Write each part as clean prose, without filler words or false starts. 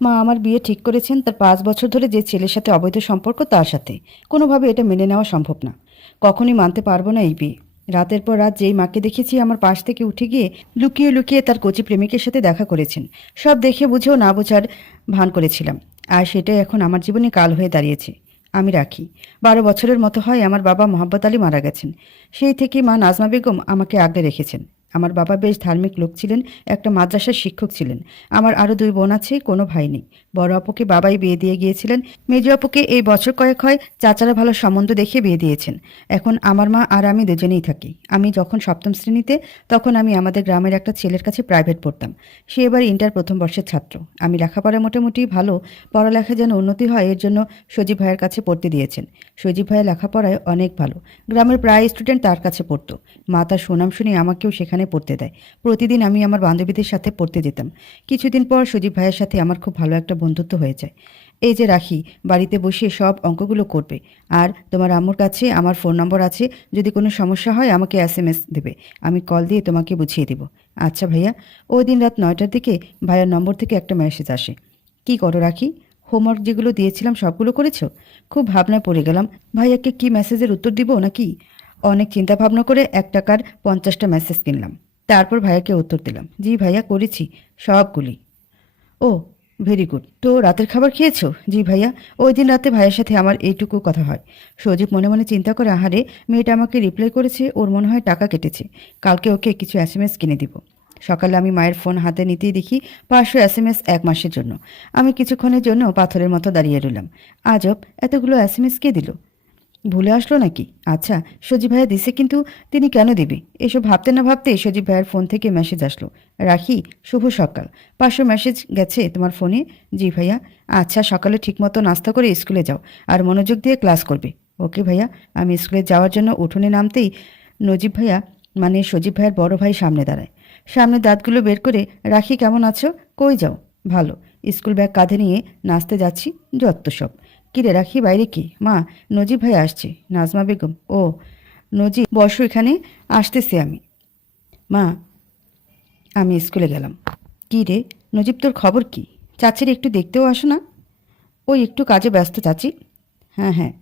মা আমার বিয়ে ঠিক করেছেন তার 5 বছর ধরে যে ছেলের সাথে অবৈধ সম্পর্ক তার সাথে। কোনোভাবে এটা মেনে নেওয়া সম্ভব না। কখনই মানতে পারবো না এই বিয়ে। রাতের পর রাত যেই মাকে দেখেছি আমার পাশ থেকে উঠে গিয়ে লুকিয়ে লুকিয়ে তার কচি প্রেমিকের সাথে দেখা করেছেন। সব দেখে বুঝেও না বোঝার ভান করেছিলাম। আর সেটাই এখন আমার জীবনে কাল হয়ে দাঁড়িয়েছে। আমি রাখি 12 বছরের মতো হয় আমার বাবা মোহাম্মদ আলী মারা গেছেন। সেই থেকে মা নাজমা বেগম আমাকে আগলে রেখেছেন। আমার বাবা বেশ ধার্মিক লোক ছিলেন, একটা মাদ্রাসার শিক্ষক ছিলেন। আমার আরও 2 বোন আছে, কোনো ভাই নেই। বড় আপুকে বাবাই বিয়ে দিয়ে গিয়েছিলেন। মেজ আপুকে এই বছর কয়েক হয় চাচারা ভালো সম্বন্ধ দেখে বিয়ে দিয়েছেন। এখন আমার মা আর আমি দুজনেই থাকি। আমি যখন 7ম শ্রেণীতে তখন আমি আমাদের গ্রামের একটা ছেলের কাছে প্রাইভেট পড়তাম। সে এবার ইন্টার প্রথম বর্ষের ছাত্র। আমি লেখাপড়ায় মোটামুটি ভালো, পড়ালেখা যেন উন্নতি হয় এর জন্য সজীব ভাইয়ের কাছে পড়তে দিয়েছেন। সজীব ভাইয়ের লেখাপড়ায় অনেক ভালো। গ্রামের প্রায় স্টুডেন্ট তার কাছে পড়তো। মা তার সুনাম শুনে আমাকেও সেখানে পড়তে দেয়। প্রতিদিন আমি আমার বান্ধবীদের সাথে পড়তে যেতাম। কিছুদিন পর সজীব ভাইয়ের সাথে আমার খুব ভালো একটা বন্ধুত্ব হয়ে যায়। এই যে রাখি, বাড়িতে বসে সব অঙ্কগুলো করবে। আর তোমার আম্মুর কাছে আমার ফোন নম্বর আছে, যদি কোনো সমস্যা হয় আমাকে SMS দেবে। আমি কল দিয়ে তোমাকে বুঝিয়ে দেব। আচ্ছা ভাইয়া। ওই দিন রাত 9টার দিকে ভাইয়ার নম্বর থেকে একটা মেসেজ আসে। কি করো রাখি? হোমওয়ার্ক যেগুলো দিয়েছিলাম সবগুলো করেছো? খুব ভাবনায় পড়ে গেলাম। ভাইয়াকে কি মেসেজের উত্তর দিব নাকি? অনেক চিন্তা ভাবনা করে 1 টাকার 50টা মেসেজ কিনলাম। তারপর ভাইয়াকে উত্তর দিলাম, জি ভাইয়া করেছি সবগুলি। ও, ভেরি গুড। তো রাতের খাবার খেয়েছো? জি ভাইয়া। ওই দিন রাতে ভাইয়ের সাথে আমার এইটুকু কথা হয়। সজীব মনে মনে চিন্তা করে, আহারে মেয়েটা আমাকে রিপ্লাই করেছে, ওর মনে হয় টাকা কেটেছে। কালকে ওকে কিছু SMS কিনে দিব। সকালে আমি মায়ের ফোন হাতে নিতেই দেখি 500 SMS 1 মাসের জন্য। আমি কিছুক্ষণের জন্য পাথরের মতো দাঁড়িয়ে রইলাম। আজব, এতগুলো SMS কে দিল? ভুলে আসলো নাকি? আচ্ছা, সজীব ভাইয়া দিছে, কিন্তু তিনি কেন দিবে? এসব ভাবতে না ভাবতে সজীব ভাইয়ের ফোন থেকে মেসেজ আসলো। রাখি, শুভ সকাল। 500 মেসেজ গেছে তোমার ফোনে? জি ভাইয়া। আচ্ছা, সকালে ঠিকমতো নাস্তা করে স্কুলে যাও আর মনোযোগ দিয়ে ক্লাস করবে। ওকে ভাইয়া। আমি স্কুলে যাওয়ার জন্য উঠোনে নামতেই নজিব ভাইয়া, মানে সজীব ভাইয়ের বড় ভাই সামনে দাঁড়ায়। সামনে দাঁতগুলো বের করে, রাখি কেমন আছো? কই যাও? ভালো। স্কুল ব্যাগ কাঁধে নিয়ে নাচতে যাচ্ছি। যত্ত সব। কিরে রাখি, বাইরে কি? মা, নজিব ভাই আসছে। নাজমা বেগম, ও নজিব, বসো এখানে, আসতেছি আমি। মা, আমি স্কুলে গেলাম। কি রে নজিব, তোর খবর কি? চাচির একটু দেখতেও আসো না? ওই একটু কাজে ব্যস্ত চাচি। হ্যাঁ হ্যাঁ,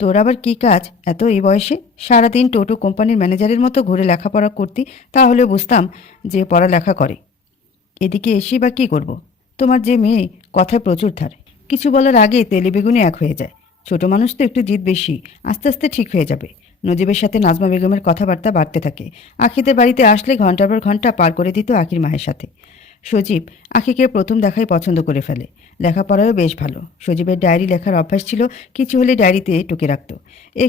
তোর আবার কি কাজ এত এই বয়সে? সারাদিন টোটো কোম্পানির ম্যানেজারের মতো ঘুরে লেখাপড়া করতি, তাহলে বুঝতাম যে পড়ালেখা করে। এদিকে এসেই বা কী করব? তোমার যে মেয়ে, কথায় প্রচুর ধার। কিছু বলার আগে তেলে বেগুনে এক হয়ে যায়। ছোট মানুষ তো একটু জিদ বেশি। আস্তে আস্তে ঠিক হয়ে যাবে। নজিবের সাথে নাজমা বেগমের কথাবার্তা বাড়তে থাকে। আখিদের বাড়িতে আসলে ঘন্টার পর ঘন্টা পার করে দিত আখির মায়ের সাথে। সজীব আখিকে প্রথম দেখায় পছন্দ করে ফেলে। লেখাপড়ায়ও বেশ ভালো। সজীবের ডায়েরি লেখার অভ্যাস ছিল, কিছু হলে ডায়েরিতে টুকে রাখত।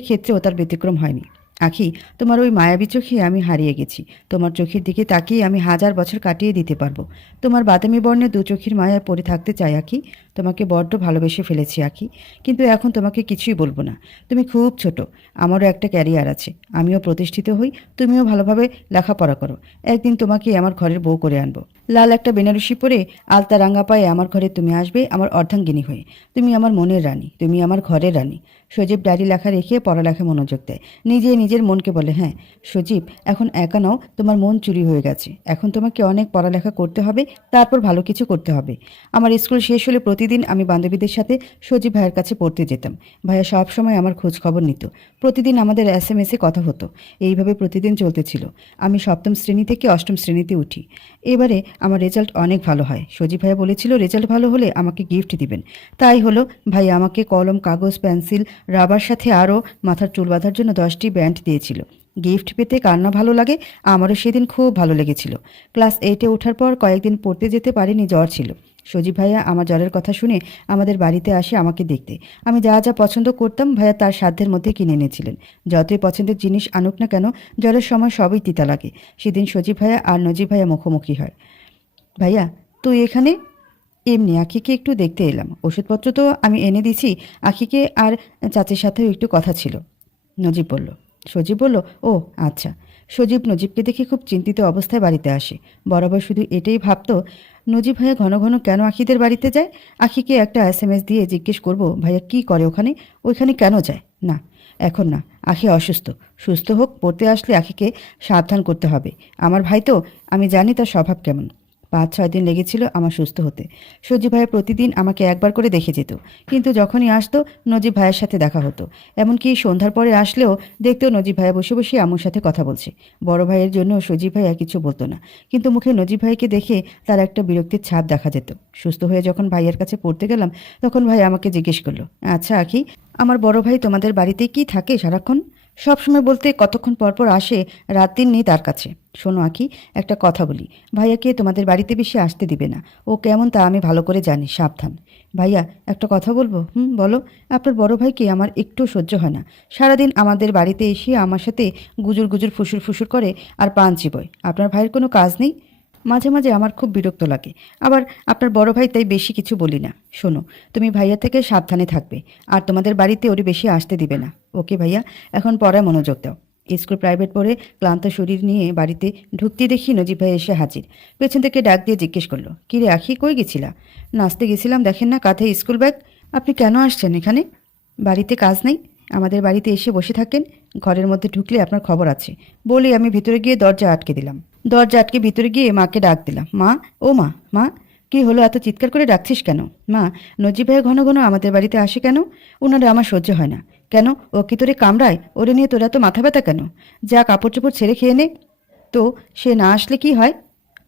ক্ষেত্রেও তার ব্যতিক্রম হয়নি। আখি, তোমার ওই মায়াবী চোখে আমি হারিয়ে গেছি। তোমার চোখের দিকে তাকিয়ে আমি 1000 বছর কাটিয়ে দিতে পারবো। তোমার বাদামি বর্ণের 2 চোখের মায়ায় পড়ে থাকতে চাই আখি। তোমাকে বড্ড ভালোবেসে ফেলেছি আখি। কিন্তু এখন তোমাকে কিছুই বলবো না। তুমি খুব ছোট। আমারও একটা ক্যারিয়ার আছে। আমিও প্রতিষ্ঠিত হই, তুমিও ভালোভাবে লেখাপড়া করো। একদিন তোমাকে আমার ঘরের বউ করে আনবো। লাল একটা বেনারসি পরে আলতা রাঙা পায়ে আমার ঘরে তুমি আসবে, আমার অর্ধাঙ্গিনী হয়ে। তুমি আমার মনের রানী, তুমি আমার ঘরের রানী। সজীব ডায়েরি লেখা রেখে পড়ালেখায় মনোযোগ দেয়। নিজে নিজের মনকে বলে, হ্যাঁ সজীব, এখন একা নাও, তোমার মন চুরি হয়ে গেছে। এখন তোমাকে অনেক পড়ালেখা করতে হবে, তারপর ভালো কিছু করতে হবে। আমার স্কুল শেষ হলে প্রতিদিন আমি বান্ধবীদের সাথে সজীব ভাইয়ের কাছে পড়তে যেতাম। ভাইয়া সব সময় আমার খোঁজ খবর নিত। প্রতিদিন আমাদের SMS-এ কথা হতো। এইভাবে প্রতিদিন চলতেছিল। আমি 7ম শ্রেণী থেকে 8ম শ্রেণীতে উঠি। এবারে আমার রেজাল্ট অনেক ভালো হয়। সজীব ভাইয়া বলেছিল রেজাল্ট ভালো হলে আমাকে গিফট দিবেন। তাই হলো। ভাইয়া আমাকে কলম, কাগজ, পেন্সিল, রাবার, সাথে আরও মাথার চুল বাঁধার জন্য 10টি ব্যান্ড দিয়েছিল। গিফট পেতে কার না ভালো লাগে? আমারও সেদিন খুব ভালো লেগেছিল। ক্লাস 8-এ ওঠার পর কয়েকদিন পড়তে যেতে পারিনি, জ্বর ছিল। সজীব ভাইয়া আমার জ্বরের কথা শুনে আমাদের বাড়িতে আসে আমাকে দেখতে। আমি যা যা পছন্দ করতাম ভাইয়া তার সাধ্যের মধ্যে কিনে এনেছিলেন। যতই পছন্দের জিনিস আনুক না কেন, জ্বরের সময় সবই তিতা লাগে। সেদিন সজীব ভাইয়া আর নজিব ভাইয়া মুখোমুখি হয়। ভাইয়া, তুই এখানে? এমনি আখিকে একটু দেখতে এলাম। ওষুধপত্র তো আমি এনে দিছি। আখিকে আর চাচির সাথেও একটু কথা ছিল। নজিব বলল। সজীব বলল, ও আচ্ছা। সজীব নজিবকে দেখে খুব চিন্তিত অবস্থায় বাড়িতে আসে। বরাবর শুধু এটাই ভাবতো, নজিব ভাইয়া ঘন ঘন কেন আখিদের বাড়িতে যায়? আখিকে একটা SMS দিয়ে জিজ্ঞেস করব ভাইয়া কি করে ওখানে, ওইখানে কেন যায়। না, এখন না। আখি অসুস্থ। সুস্থ হোক, পড়তে আসলে আখিকে সাবধান করতে হবে। আমার ভাই তো, আমি জানি তার স্বভাব কেমন। 5-6 দিন লেগেছিল আমার সুস্থ হতে। সজীব ভাইয়া প্রতিদিন আমাকে একবার করে দেখে যেত, কিন্তু যখনই আসতো নজিব ভাইয়ের সাথে দেখা হতো। এমনকি সন্ধ্যার পরে আসলেও দেখতেও নজিব ভাইয়া বসে বসে আম্মুর সাথে কথা বলছে। বড় ভাইয়ের জন্য সজীব ভাইয়া কিছু বলতো না, কিন্তু মুখে নজিব ভাইকে দেখে তার একটা বিরক্তির ছাপ দেখা যেত। সুস্থ হয়ে যখন ভাইয়ের কাছে পড়তে গেলাম, তখন ভাই আমাকে জিজ্ঞেস করলো, আচ্ছা আখি, আমার বড় ভাই তোমাদের বাড়িতে কি থাকে সারাক্ষণ? সবসময় বলতে কতক্ষণ পর পর আসে, রাত দিন নেই তার কাছে। শোনো আখি, একটা কথা বলি, ভাইয়াকে তোমাদের বাড়িতে বেশি আসতে দিবে না। ও কেমন তা আমি ভালো করে জানি, সাবধান। ভাইয়া, একটা কথা বলবো? বলো। আপনার বড় ভাইকে আমার একটু সহ্য হয় না। সারাদিন আমাদের বাড়িতে এসে আমার সাথে গুজুর গুজুর ফুসুর ফুসুর করে আর পান চিবোয়। আপনার ভাইয়ের কোনো কাজ নেই? মাঝে মাঝে আমার খুব বিরক্ত লাগে। আবার আপনার বড় ভাই, তাই বেশি কিছু বলি না। শোনো, তুমি ভাইয়া থেকে সাবধানে থাকবে, আর তোমাদের বাড়িতে ওরে বেশি আসতে দিবে না। ওকে ভাইয়া, এখন পড়ায় মনোযোগ দাও। স্কুল প্রাইভেট পড়ে ক্লান্ত শরীর নিয়ে বাড়িতে ঢুকতে দেখি নজিব ভাই এসে হাজির। পেছন থেকে ডাক দিয়ে জিজ্ঞেস করলো, কিরে আখি, কই গেছিলা? নাচতে গেছিলাম, দেখেন না কাঁধে স্কুল ব্যাগ। আপনি কেন আসছেন এখানে? বাড়িতে কাজ নেই? আমাদের বাড়িতে এসে বসে থাকেন, ঘরের মধ্যে ঢুকলে আপনার খবর আছে। বলি আমি ভিতরে গিয়ে দরজা আটকে দিলাম। দরজা আটকে ভিতরে গিয়ে মাকে ডাক দিলাম, মা, ও মা, মা। কি হলো, এত চিৎকার করে ডাকছিস কেন? মা, নজিব ভাই ঘন ঘন আমাদের বাড়িতে আসে কেন? ওনারা আমার সহ্য হয় না। কেন, ও কি তোরে কামড়ায়? ওরে নিয়ে তোরা তো মাথা ব্যথা কেন? যা, কাপড় চোপড় ছেড়ে খেয়ে নে। তো সে না আসলে কি হয়?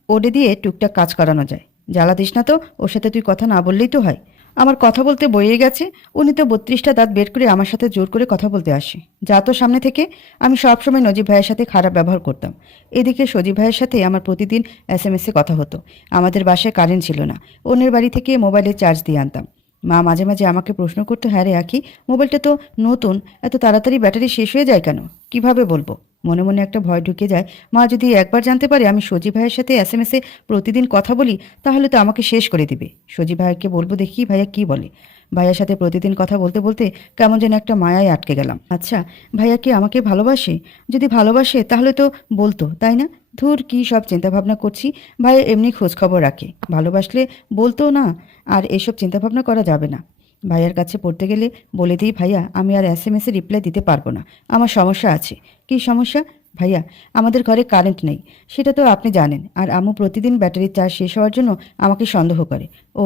ওরে দিয়ে টুকটাক কাজ করানো যায়। জ্বালা দিস না তো, ওর সাথে তুই কথা না বললেই তো হয়। আমার কথা বলতে বইয়ে গেছে। উনি তো 32টা দাঁত বের করে আমার সাথে জোর করে কথা বলতে আসে। যা তো সামনে থেকে। আমি সবসময় নজিব ভাইয়ের সাথে খারাপ ব্যবহার করতাম। এদিকে সজীব ভাইয়ের সাথে আমার প্রতিদিন SMS-এ কথা হতো। আমাদের বাসায় কারেন্ট ছিল না। অন্যের বাড়ি থেকে মোবাইলে চার্জ দিয়ে আনতাম। মা মাঝে মাঝে আমাকে প্রশ্ন করতো, হ্যাঁ রে আখি, মোবাইলটা তো নতুন, এত তাড়াতাড়ি ব্যাটারি শেষ হয়ে যায় কেন? কিভাবে বলবো? মনে মনে একটা ভয় ঢুকে যায়। মা যদি একবার জানতে পারে আমি সজীব ভাইয়ের সাথে SMS-এ প্রতিদিন কথা বলি, তাহলে তো আমাকে শেষ করে দিবে। সজীব ভাইয়াকে বলবো, দেখি ভাইয়া কি বলে। ভাইয়ার সাথে প্রতিদিন কথা বলতে বলতে কেমন যেন একটা মায়ায় আটকে গেলাম। আচ্ছা, ভাইয়া কি আমাকে ভালোবাসে? যদি ভালোবাসে তাহলে তো বলতো, তাই না? ধুর, কি সব চিন্তাভাবনা করছি। ভাইয়া এমনি খোঁজখবর রাখে, ভালোবাসলে বলতো না। আর এসব চিন্তাভাবনা করা যাবে না। ভাইয়ার কাছে পড়তে গেলে বলে দিই, ভাইয়া আমি আর SMS-এ রিপ্লাই দিতে পারবো না, আমার সমস্যা আছে। কী সমস্যা? ভাইয়া, আমাদের ঘরে কারেন্ট নেই, সেটা তো আপনি জানেন। আর আম্মু প্রতিদিন ব্যাটারির চার্জ শেষ হওয়ার জন্য আমাকে সন্দেহ করে। ও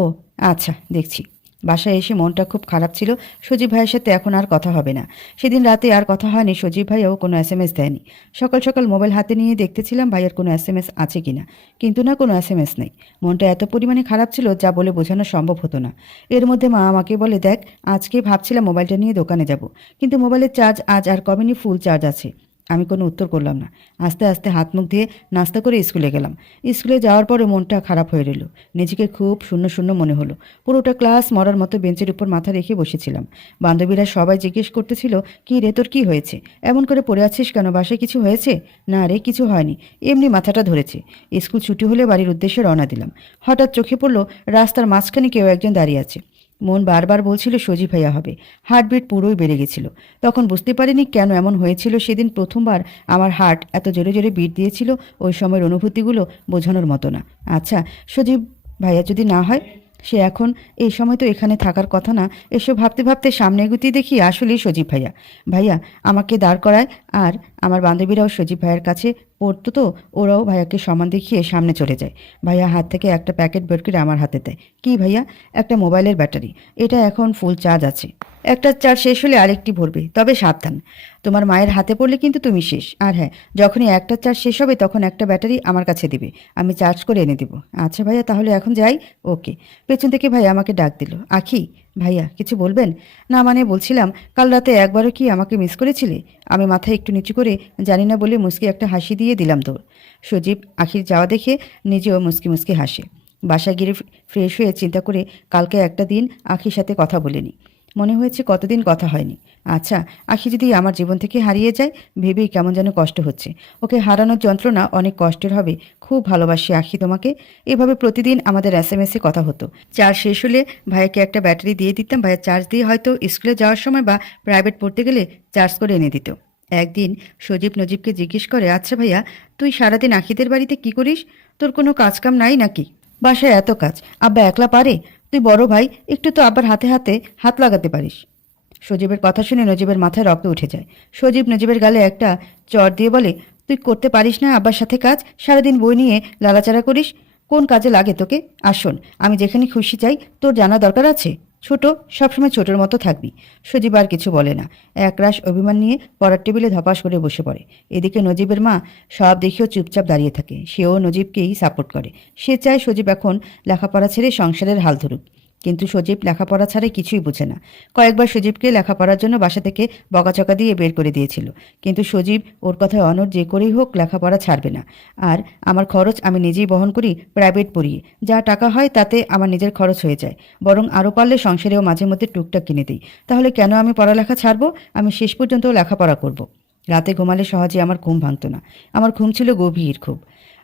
আচ্ছা, দেখছি। বাসায় এসে মনটা খুব খারাপ ছিল। সজীব ভাইয়ের সাথে এখন আর কথা হবে না। সেদিন রাতে আর কথা হয়নি। সজীব ভাইয়াও কোনো SMS দেয়নি। সকাল সকাল মোবাইল হাতে নিয়ে দেখতেছিলাম ভাইয়ার কোনো SMS আছে কিনা, কিন্তু না, কোনো SMS নেই। মনটা এত পরিমাণে খারাপ ছিল যা বলে বোঝানো সম্ভব হতো না। এর মধ্যে মা আমাকে বলে, দেখ, আজকে ভাবছিলাম মোবাইলটা নিয়ে দোকানে যাব, কিন্তু মোবাইলের চার্জ আজ আর কমেনি, ফুল চার্জ আছে। আমি কোনো উত্তর করলাম না। আস্তে আস্তে হাত মুখ দিয়ে নাস্তা করে স্কুলে গেলাম। স্কুলে যাওয়ার পরে মনটা খারাপ হয়ে রইল। নিজেকে খুব শূন্য শূন্য মনে হলো। পুরোটা ক্লাস মরার মতো বেঞ্চের উপর মাথা রেখে বসেছিলাম। বান্ধবীরা সবাই জিজ্ঞেস করতেছিল, কি রে, তোর কি হয়েছে? এমন করে পড়ে আছিস কেন? বাসায় কিছু হয়েছে? না রে, কিছু হয়নি, এমনি মাথাটা ধরেছে। স্কুল ছুটি হলে বাড়ির উদ্দেশ্যে রওনা দিলাম। হঠাৎ চোখে পড়ল রাস্তার মাঝখানে কেউ একজন দাঁড়িয়ে আছে। মন বারবার বলছিল সজীব ভাইয়া হবে। হার্টবিট পুরোই বেড়ে গেছিল। তখন বুঝতে পারিনি কেন এমন হয়েছিল। সেদিন প্রথমবার আমার হার্ট এত জোরে জোরে বিট দিয়েছিল। ওই সময়ের অনুভূতিগুলো বোঝানোর মতো না। আচ্ছা, সজীব ভাইয়া যদি না হয়, সে এখন এই সময় তো এখানে থাকার কথা না। এসব ভাবতে ভাবতে সামনে এগুতেই দেখি আসলেই সজীব ভাইয়া। ভাইয়া আমাকে দাঁড় করায়, আর আমার বান্ধবীরাও সজীব ভাইয়ের কাছে পড়তো, তো ওরাও ভাইয়াকে সম্মান দেখিয়ে সামনে চলে যায়। ভাইয়া হাত থেকে একটা প্যাকেট বের করে আমার হাতে দেয়। কি ভাইয়া? একটা মোবাইলের ব্যাটারি। এটা এখন ফুল চার্জ আছে, একটা চার্জ শেষ হলে আরেকটি ভরবে। তবে সাবধান, তোমার মায়ের হাতে পড়লে কিন্তু তুমি শেষ। আর হ্যাঁ, যখনই একটা চার্জ শেষ হবে তখন একটা ব্যাটারি আমার কাছে দিবে, আমি চার্জ করে এনে দিব। আচ্ছা ভাইয়া, তাহলে এখন যাই। ওকে। পেছন থেকে ভাইয়া আমাকে ডাক দিল, আখি। ভাইয়া কিছু বলবেন? না মানে বলছিলাম, কাল রাতে একবারও কি আমাকে মিস করেছিলে? আমি মাথায় একটু নিচু করে জানি না বলে মুস্কি একটা হাসি দিয়ে দিলাম তোর। সজীব আখির যাওয়া দেখে নিজেও মুস্কি মুস্কি হাসে। বাসায় গিয়ে ফ্রেশ হয়ে চিন্তা করে কালকে একটা দিন আখির সাথে কথা বলিনি। মনে হয়েছে কতদিন কথা হয়নি। আচ্ছা, আখি যদি আমার জীবন থেকে হারিয়ে যায় ভেবেই কেমন যেন কষ্ট হচ্ছে। ওকে হারানোর যন্ত্রণা অনেক কষ্টের হবে। খুব ভালোবাসি আখি তোমাকে। এভাবে প্রতিদিন আমাদের SMS-এ কথা হতো। চার্জ শেষ হলে ভাইয়াকে একটা ব্যাটারি দিয়ে দিতাম। ভাইয়া চার্জ দিয়ে হয়তো স্কুলে যাওয়ার সময় বা প্রাইভেট পড়তে গেলে চার্জ করে এনে দিত। একদিন সজীব নজিবকে জিজ্ঞেস করে, আচ্ছা ভাইয়া, তুই সারাদিন আখিদের বাড়িতে কি করিস? তোর কোনো কাজকাম নাই নাকি? বাসায় এত কাজ, আব্বা একলা পারে? তুই বড় ভাই, একটু তো আব্বার হাতে হাতে হাত লাগাতে পারিস। সজীবের কথা শুনে নজিবের মাথায় রক্ত উঠে যায়। সজীব নজিবের গালে একটা চড় দিয়ে বলে, তুই করতে পারিস না আব্বার সাথে কাজ? সারাদিন বই নিয়ে লালাচাড়া করিস। কোন কাজে লাগে তোকে? আর শোন, আমি যেখানে খুশি চাই তোর জানা দরকার আছে? ছোট, সবসময় ছোটর মতো থাকবি। সজীব আর কিছু বলে না, একরাশ অভিমান নিয়ে পড়ার টেবিলে ধপাস করে বসে পড়ে। এদিকে নজিবের মা সব দেখেও চুপচাপ দাঁড়িয়ে থাকে। সেও নজিবকেই সাপোর্ট করে। সে চায় সজীব এখন লেখাপড়া ছেড়ে সংসারের হাল ধরুক। কিন্তু সজীব লেখাপড়া ছাড়াই কিছুই বোঝে না। কয়েকবার সজীবকে লেখাপড়ার জন্য বাসা থেকে বকাচকা দিয়ে বের করে দিয়েছিল, কিন্তু সজীব ওর কথায় অনড়, যে করেই হোক লেখাপড়া ছাড়বে না। আর আমার খরচ আমি নিজেই বহন করি, প্রাইভেট পড়িয়ে। যা টাকা হয় তাতে আমার নিজের খরচ হয়ে যায়, বরং আরও পারলে সংসারেও মাঝে মধ্যে টুকটাক কিনে দিই। তাহলে কেন আমি পড়ালেখা ছাড়বো? আমি শেষ পর্যন্ত লেখাপড়া করব। রাতে ঘুমালে সহজে আমার ঘুম ভাঙত না। আমার ঘুম ছিল গভীর খুব।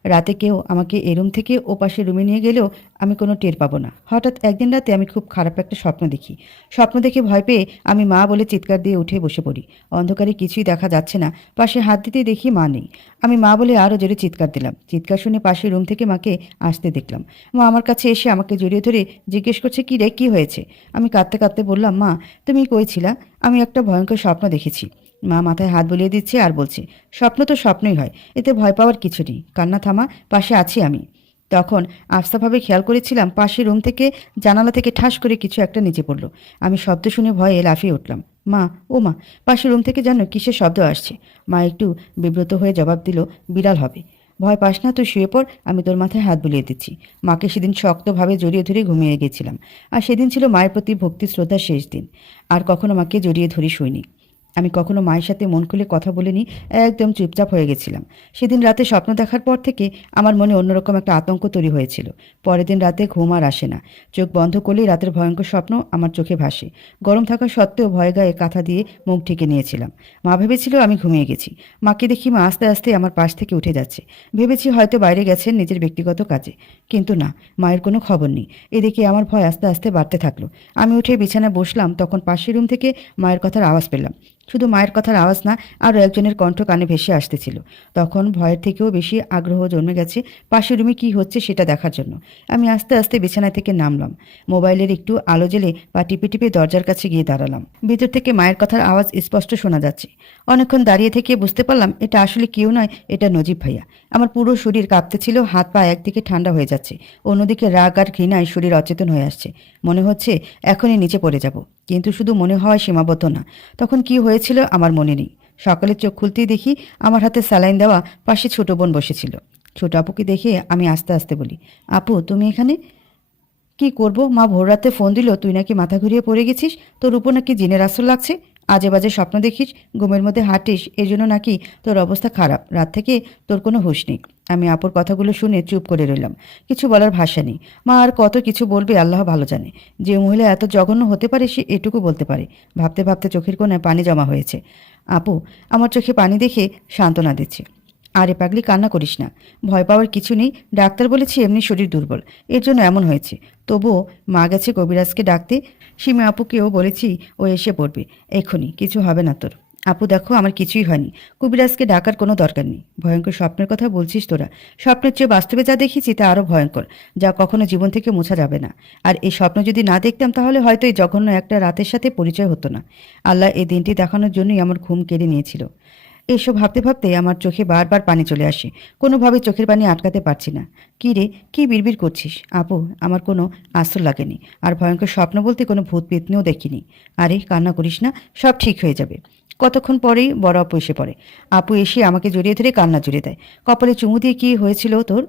রাতে কেউ আমাকে এ রুম থেকে ও পাশে রুমে নিয়ে গেলেও আমি কোনো টের পাবো না। হঠাৎ একদিন রাতে আমি খুব খারাপ একটা স্বপ্ন দেখি। স্বপ্ন দেখে ভয় পেয়ে আমি মা বলে চিৎকার দিয়ে উঠে বসে পড়ি। অন্ধকারে কিছুই দেখা যাচ্ছে না। পাশে হাত দিতেই দেখি মা নেই। আমি মা বলে আরও জোরে চিৎকার দিলাম। চিৎকার শুনে পাশের রুম থেকে মাকে আসতে দেখলাম। মা আমার কাছে এসে আমাকে জড়িয়ে ধরে জিজ্ঞেস করছে, কী রে, কী হয়েছে? আমি কাঁদতে কাঁদতে বললাম, মা তুমি কইছিলা আমি একটা ভয়ঙ্কর স্বপ্ন দেখেছি। মা মাথায় হাত বুলিয়ে দিচ্ছে আর বলছে, স্বপ্ন তো স্বপ্নই হয়, এতে ভয় পাওয়ার কিছু নেই। কান্না থামা, পাশে আছি আমি। তখন আস্থাভাবে খেয়াল করেছিলাম পাশের রুম থেকে জানালা থেকে ঠাস করে কিছু একটা নিচে পড়ল। আমি শব্দ শুনে ভয়ে লাফিয়ে উঠলাম। মা, ও মা, পাশের রুম থেকে যেন কিসের শব্দ আসছে। মা একটু বিব্রত হয়ে জবাব দিল, বিড়াল হবে। ভয় পাস না, তুই শুয়ে পড়, আমি তোর মাথায় হাত বুলিয়ে দিচ্ছি। মাকে সেদিন শক্তভাবে জড়িয়ে ধরে ঘুমিয়ে গেছিলাম। আর সেদিন ছিল মায়ের প্রতি ভক্তি শ্রদ্ধার শেষ দিন। আর কখনো মাকে জড়িয়ে ধরি শুইনি। আমি কখনো মায়ের সাথে মন খুলে কথা বলিনি, একদম চুপচাপ হয়ে গেছিলাম। সেদিন রাতে স্বপ্ন দেখার পর থেকে আমার মনে অন্যরকম একটা আতঙ্ক তৈরি হয়েছিল। পরের দিন রাতে ঘুম আর আসে না। চোখ বন্ধ করলেই রাতের ভয়ঙ্কর স্বপ্ন আমার চোখে ভাসে। গরম থাকা সত্ত্বেও ভয় গায়ে কাঁথা দিয়ে মুখ ঢেকে নিয়েছিলাম। মা ভেবেছিল আমি ঘুমিয়ে গেছি। মাকে দেখি মা আস্তে আস্তে আমার পাশ থেকে উঠে যাচ্ছে। ভেবেছি হয়তো বাইরে গেছেন নিজের ব্যক্তিগত কাজে, কিন্তু না, মায়ের কোনো খবর নেই। এদিকে আমার ভয় আস্তে আস্তে বাড়তে থাকলো। আমি উঠে বিছানায় বসলাম, তখন পাশের রুম থেকে মায়ের কথার আওয়াজ পেলাম। শুধু মায়ের কথার আওয়াজ না, আরও একজনের কণ্ঠ কানে ভেসে আসতেছিল। তখন ভয়ের থেকেও বেশি আগ্রহ জন্মে গেছে পাশের রুমে কী হচ্ছে সেটা দেখার জন্য। আমি আস্তে আস্তে বিছানা থেকে নামলাম। মোবাইলের একটু আলো জ্বেলে বা টিপে টিপে দরজার কাছে গিয়ে দাঁড়ালাম। ভিতর থেকে মায়ের কথার আওয়াজ স্পষ্ট শোনা যাচ্ছে। অনেকক্ষণ দাঁড়িয়ে থেকে বুঝতে পারলাম এটা আসলে কেউ নয়, এটা নজিব ভাইয়া। আমার পুরো শরীর কাঁপতেছিল, হাত পা একদিকে ঠান্ডা হয়ে যাচ্ছে, অন্যদিকে রাগ আর ঘৃণায় শরীর অচেতন হয়ে আসছে। মনে হচ্ছে এখনই নিচে পড়ে যাব, কিন্তু শুধু মনে হওয়ায় সীমাবদ্ধ না। তখন কি হয়েছিল আমার মনে নেই। সকালে চোখ খুলতেই দেখি আমার হাতে স্যালাইন দেওয়া পাশে ছোট বোন বসেছিল। ছোট আপুকে দেখে আমি আস্তে আস্তে বলি, আপু তুমি এখানে? কি করব, মা ভোর রাতে ফোন দিল তুই নাকি মাথা ঘুরিয়ে পড়ে গেছিস, তোর উপর নাকি জিনের আসর লাগছে, আজে বাজে স্বপ্ন দেখিস, ঘুমের মধ্যে হাঁটিস, এই জন্য নাকি তোর অবস্থা খারাপ, রাত থেকে তোর কোনো হুঁশ নেই। আমি আপুর কথাগুলো শুনে চুপ করে রইলাম। কিছু বলার ভাষা নেই। মা আর কত কিছু বলবে আল্লাহ ভালো জানে। যে মহিলা এত জঘন্য হতে পারে সে এটুকু বলতে পারে। ভাবতে ভাবতে চোখের কোণায় পানি জমা হয়েছে। আপু আমার চোখে পানি দেখে সান্ত্বনা দিচ্ছে। আরে পাগলি, কান্না করিস না, ভয় পাওয়ার কিছু নেই। ডাক্তার বলেছে এমনি শরীর দুর্বল, এর জন্য এমন হয়েছে। তবুও মা গেছে কবিরাজকে ডাকতে। সীমা আপুকেও বলেছি ও এসে পড়বে এক্ষুনি, কিছু হবে না তোর। আপু দেখো, আমার কিছুই হয়নি, কবিরাজকে ডাকার কোনো দরকার নেই। ভয়ঙ্কর স্বপ্নের কথা বলছিস তোরা? স্বপ্নের চেয়ে বাস্তবে যা দেখেছি তা আরও ভয়ঙ্কর, যা কখনো জীবন থেকে মোছা যাবে না। আর এই স্বপ্ন যদি না দেখতাম তাহলে হয়তো এই জঘন্য একটা রাতের সাথে পরিচয় হতো না। আল্লাহ এই দিনটি দেখানোর জন্যই আমার ঘুম কেড়ে নিয়েছিল। এসব ভাবতে ভাবতে আমার চোখে বারবার পানি চলে আসে। কোনোভাবে চোখের পানি আটকাতে পারছি না। কী রে, কী বিড়বিড় করছিস? আপু আমার কোনো আশ্রয় লাগেনি, আর ভয়ঙ্কর স্বপ্ন বলতে কোনো ভূত পেতনিও দেখিনি। আরে কান্না করিস না, সব ঠিক হয়ে যাবে। কতক্ষণ পরেই বড় আপু এসে পড়ে। আপু এসে আমাকে জড়িয়ে ধরে কান্না জুড়ে দেয়। কপালে চুমু দিয়ে, কী হয়েছিল তোর?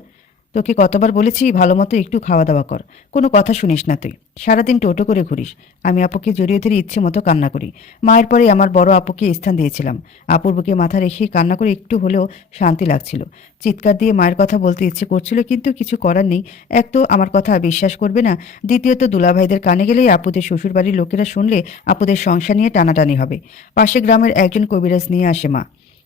তোকে কতবার বলেছি ভালো মতো একটু খাওয়া দাওয়া কর, কোনো কথা শুনিস না তুই, সারাদিন টোটো করে ঘুরিস। আমি আপুকে জড়িয়ে ধরে ইচ্ছে মতো কান্না করি। মায়ের পরে আমার বড় আপুকে স্থান দিয়েছিলাম। আপুর বুকে মাথা রেখে কান্না করে একটু হলেও শান্তি লাগছিল। চিৎকার দিয়ে মায়ের কথা বলতে ইচ্ছে করছিল, কিন্তু কিছু করার নেই। এক তো আমার কথা বিশ্বাস করবে না, দ্বিতীয়ত দুলাভাইদের কানে গেলেই আপুদের শ্বশুরবাড়ির লোকেরা শুনলে আপুদের সংসার নিয়ে টানাটানি হবে। পাশে গ্রামের একজন কবিরাজ নিয়ে আসে মা।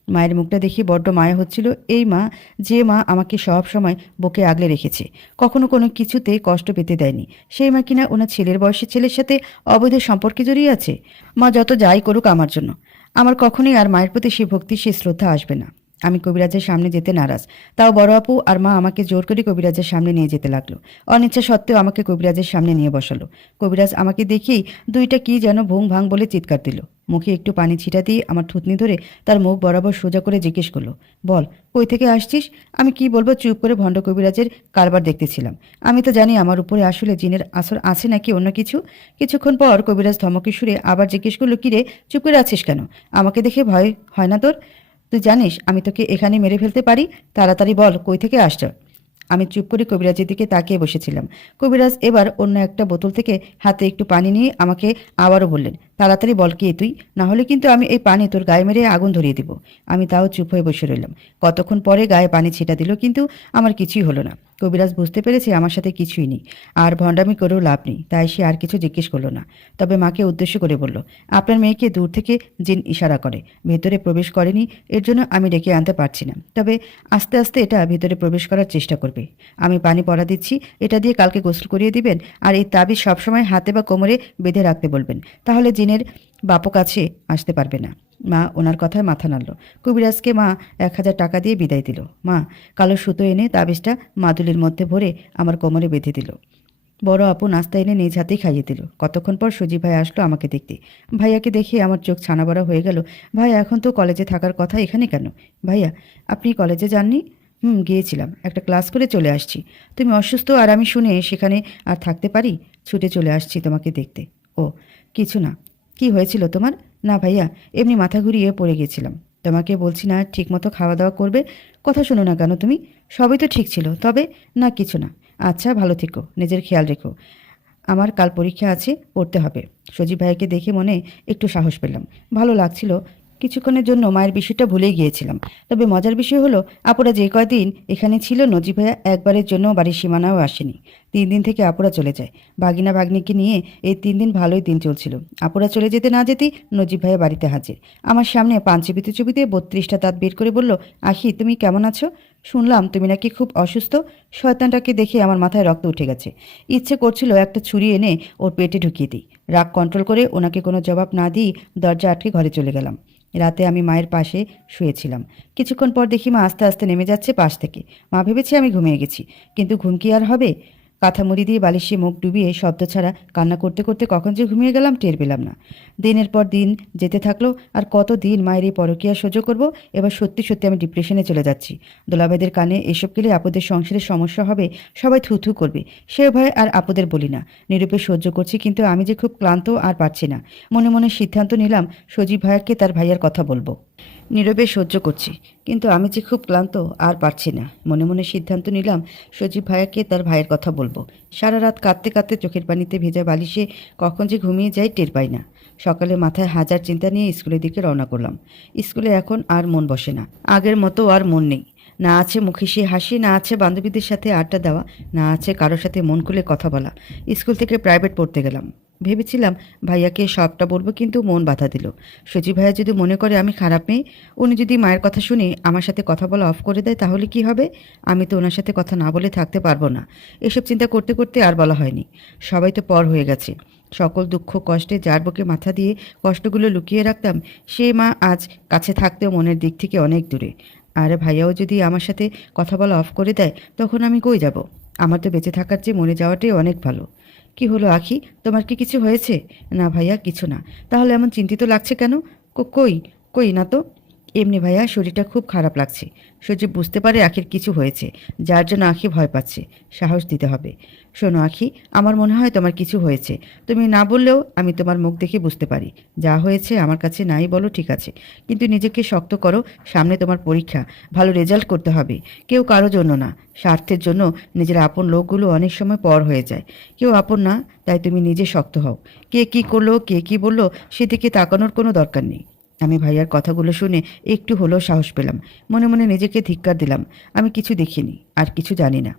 মায়ের মুখটা দেখে বড্ড মায়া হচ্ছিল। এই মা, যে মা আমাকে সব সময় বুকে আগলে রেখেছে, কখনো কোনো কিছুতে কষ্ট পেতে দেয়নি, সেই মা কিনা ওনার ছেলের বয়সী ছেলের সাথে অবৈধ সম্পর্কে জড়িয়ে আছে। মা যত যাই করুক আমার জন্য, আমার কখনোই আর মায়ের প্রতি সে ভক্তি, সে শ্রদ্ধা আসবে না। আমি কবিরাজের সামনে যেতে নারাজ, তাও বড় আপু আর মা আমাকে জোর করে কবিরাজের সামনে নিয়ে যেতে লাগলো। অনিচ্ছা সত্ত্বেও আমাকে কবিরাজের সামনে নিয়ে বসালো। কবিরাজ আমাকে দেখেই দুইটা কি যেন ভুং ভাং বলে চিৎকার দিল। মুখে একটু পানি ছিটা দিয়ে আমার থুতনি ধরে তার মুখ বরাবর সোজা করে জিজ্ঞেস করলো, বল কই থেকে আসছিস? আমি কি বলবো, চুপ করে ভণ্ড কবিরাজের কারবার দেখতেছিলাম। আমি তো জানি আমার উপরে আসলে জিনের আসর আছে নাকি অন্য কিছু। কিছুক্ষণ পর কবিরাজ ধমকে সুরে আবার জিজ্ঞেস করলো, কি রে, চুপ করে আছিস কেন? আমাকে দেখে ভয় হয় না তোর? তুই জানিস আমি তোকে এখানে মেরে ফেলতে পারি। তাড়াতাড়ি বল কই থেকে আসছ। আমি চুপ করে কবিরাজের দিকে তাকিয়ে বসেছিলাম। কবিরাজ এবার অন্য একটা বোতল থেকে হাতে একটু পানি নিয়ে আমাকে আবারও বললেন, তাড়াতাড়ি বল কে তুই, না হলে কিন্তু আমি এই পানি তোর গায়ে মেরে আগুন ধরিয়ে দিব। আমি তাও চুপ হয়ে বসে রইলাম। কতক্ষণ পরে গায়ে পানি ছিটা দিল, কিন্তু আমার কিছুই হলো না। কবিরাজ বুঝতে পেরেছে আমার সাথে কিছুই নেই, আর ভণ্ডামি করেও লাভ নেই, তাই সে আর কিছু জিজ্ঞেস করলো না। তবে মাকে উদ্দেশ্য করে বলল, আপনার মেয়েকে দূর থেকে জিন ইশারা করে, ভেতরে প্রবেশ করেনি, এর জন্য আমি ডেকে আনতে পারছি না। তবে আস্তে আস্তে এটা ভেতরে প্রবেশ করার চেষ্টা করবে। আমি পানি পড়া দিচ্ছি, এটা দিয়ে কালকে গোসল করিয়ে দিবেন, আর এই তাবিজ সবসময় হাতে বা কোমরে বেঁধে রাখতে বলবেন, তাহলে জিনের বাপও কাছে আসতে পারবে না। মা ওনার কথায় মাথা নাড়ল। কবিরাজকে মা 1000 টাকা দিয়ে বিদায় দিল। মা কালো সুতো এনে তাবিজটা মাদুলির মধ্যে ভরে আমার কোমরে বেঁধে দিল। বড় আপু নাস্তা এনে নিজ হাতেই খাইয়ে দিল। কতক্ষণ পর সুজি ভাই আসলো আমাকে দেখতে। ভাইয়াকে দেখে আমার চোখ ছানাবড়া হয়ে গেল। ভাইয়া এখন তো কলেজে থাকার কথা, এখানে কেন? ভাইয়া আপনি কলেজে যাননি? গিয়েছিলাম, একটা ক্লাস করে চলে আসছি। তুমি অসুস্থ আর আমি শুনে সেখানে আর থাকতে পারি, ছুটে চলে আসছি তোমাকে দেখতে। ও কিছু না। কি হয়েছিল তোমার? না ভাইয়া, এমনি মাথা ঘুরিয়ে পড়ে গেছিলাম। তোমাকে বলছি না ঠিকমতো খাওয়া দাওয়া করবে, কথা শোনো না কেন তুমি? সবই তো ঠিক ছিল, তবে না কিছু না। আচ্ছা ভালো থেকো, নিজের খেয়াল রেখো। আমার কাল পরীক্ষা আছে, পড়তে হবে। সজীব ভাইকে দেখে মনে একটু সাহস পেলাম, ভালো লাগছিল। কিছুক্ষণের জন্য মায়ের বিষয়টা ভুলেই গিয়েছিলাম। তবে মজার বিষয় হলো, আপুরা যে কয়দিন এখানে ছিল, নজিব ভাইয়া একবারের জন্য বাড়ির সীমানাও আসেনি। 3 দিন থেকে আপুরা চলে যায়। ভাগিনা ভাগ্নিকে নিয়ে এই 3 দিন ভালোই দিন চলছিল। আপুরা চলে যেতে না যেতেই নজিব ভাইয়া বাড়িতে হাজির। আমার সামনে পান চিবিতে চিবিতে 32টা দাঁত বের করে বলল, আখি তুমি কেমন আছো? শুনলাম তুমি নাকি খুব অসুস্থ। শয়তানটাকে দেখে আমার মাথায় রক্ত উঠে গেছে। ইচ্ছে করছিল একটা ছুরি এনে ওর পেটে ঢুকিয়ে দিই। রাগ কন্ট্রোল করে ওনাকে কোনো জবাব না দিয়ে দরজা আটকে ঘরে চলে গেলাম। রাতে আমি মায়ের পাশে শুয়েছিলাম। কিছুক্ষণ পর দেখি মা আস্তে আস্তে নেমে যাচ্ছে পাশ থেকে। মা ভেবেছে আমি ঘুমিয়ে গেছি, কিন্তু ঘুম কি আর হবে? কাঁথা মুড়ি দিয়ে বালিশে মুখ ডুবিয়ে শব্দ ছাড়া কান্না করতে করতে কখন যে ঘুমিয়ে গেলাম টের পেলাম না। দিনের পর দিন যেতে থাকলো, আর কত দিন মায়ের এই পরকীয়া সহ্য করব? এবার সত্যি সত্যি আমি ডিপ্রেশনে চলে যাচ্ছি। দোলাভাইদের কানে এসব গেলে আপুদের সংসারের সমস্যা হবে, সবাই থু থু করবে। সে ভয়ে আর আপুদের বলি না, নিরূপে সহ্য করছি, কিন্তু আমি যে খুব ক্লান্ত আর পারছি না। মনে মনে সিদ্ধান্ত নিলাম সজীব ভাইয়াকে তার ভাইয়ার কথা বলবো। নীরবে সহ্য করছি, কিন্তু আমি যে খুব ক্লান্ত আর পারছি না। মনে মনে সিদ্ধান্ত নিলাম সজীব ভাইয়াকে তার ভাইয়ের কথা বলবো। সারা রাত কাঁদতে কাঁদতে চোখের পানিতে ভেজা বালিশে কখন যে ঘুমিয়ে যাই টের পাই না। সকালে মাথায় হাজার চিন্তা নিয়ে স্কুলের দিকে রওনা করলাম। স্কুলে এখন আর মন বসে না, আগের মতো আর মন নেই। না আছে মুখে সে হাসি, না আছে বান্ধবীদের সাথে আড্ডা দেওয়া, না আছে কারোর সাথে মন খুলে কথা বলা। স্কুল থেকে প্রাইভেট পড়তে গেলাম। ভেবেছিলাম ভাইয়াকে সবটা বলবো, কিন্তু মন বাধা দিল। সজীব ভাইয়া যদি মনে করে আমি খারাপ মেয়ে, উনি যদি মায়ের কথা শুনে আমার সাথে কথা বলা অফ করে দেয়, তাহলে কি হবে? আমি তো ওনার সাথে কথা না বলে থাকতে পারবো না। এসব চিন্তা করতে করতে আর বলা হয়নি। সবাই তো পর হয়ে গেছে। সকল দুঃখ কষ্টে যার বুকে মাথা দিয়ে কষ্টগুলো লুকিয়ে রাখতাম, সে মা আজ কাছে থাকতেও মনের দিক থেকে অনেক দূরে। আর ভাইয়াও যদি আমার সাথে কথা বলা অফ করে দেয়, তখন আমি কই যাব? আমার তো বেঁচে থাকার চেয়ে মরে যাওয়াটাই অনেক ভালো। কি হলো আখি, তোমার কি কিছু হয়েছে? না ভাইয়া, কিছু না। তাহলে এমন চিন্তিত লাগছে কেন? কই কই না তো। এমনি ভাইয়া, শরীরটা খুব খারাপ লাগছে। সজীব বুঝতে পারে আখির কিছু হয়েছে, যার জন্য আখি ভয় পাচ্ছে। সাহস দিতে হবে। শোনো আখি, আমার মনে হয় তোমার কিছু হয়েছে। তুমি না বললেও আমি তোমার মুখ দেখে বুঝতে পারি। যা হয়েছে আমার কাছে নাই বলো, ঠিক আছে, কিন্তু নিজেকে শক্ত করো। সামনে তোমার পরীক্ষা, ভালো রেজাল্ট করতে হবে। কেউ কারো জন্য না, স্বার্থের জন্য নিজের আপন লোকগুলো অনেক সময় পর হয়ে যায়। কেউ আপন না, তাই তুমি নিজে শক্ত হও। কে কি করলো, কে কি বললো, সেদিকে তাকানোর কোনো দরকার নেই। আমি ভাইয়ার কথাগুলো শুনে একটু হলেও সাহস পেলাম। মনে মনে নিজেকে ধিক্কার দিলাম। আমি কিছু দেখিনি, আর কিছু জানি না।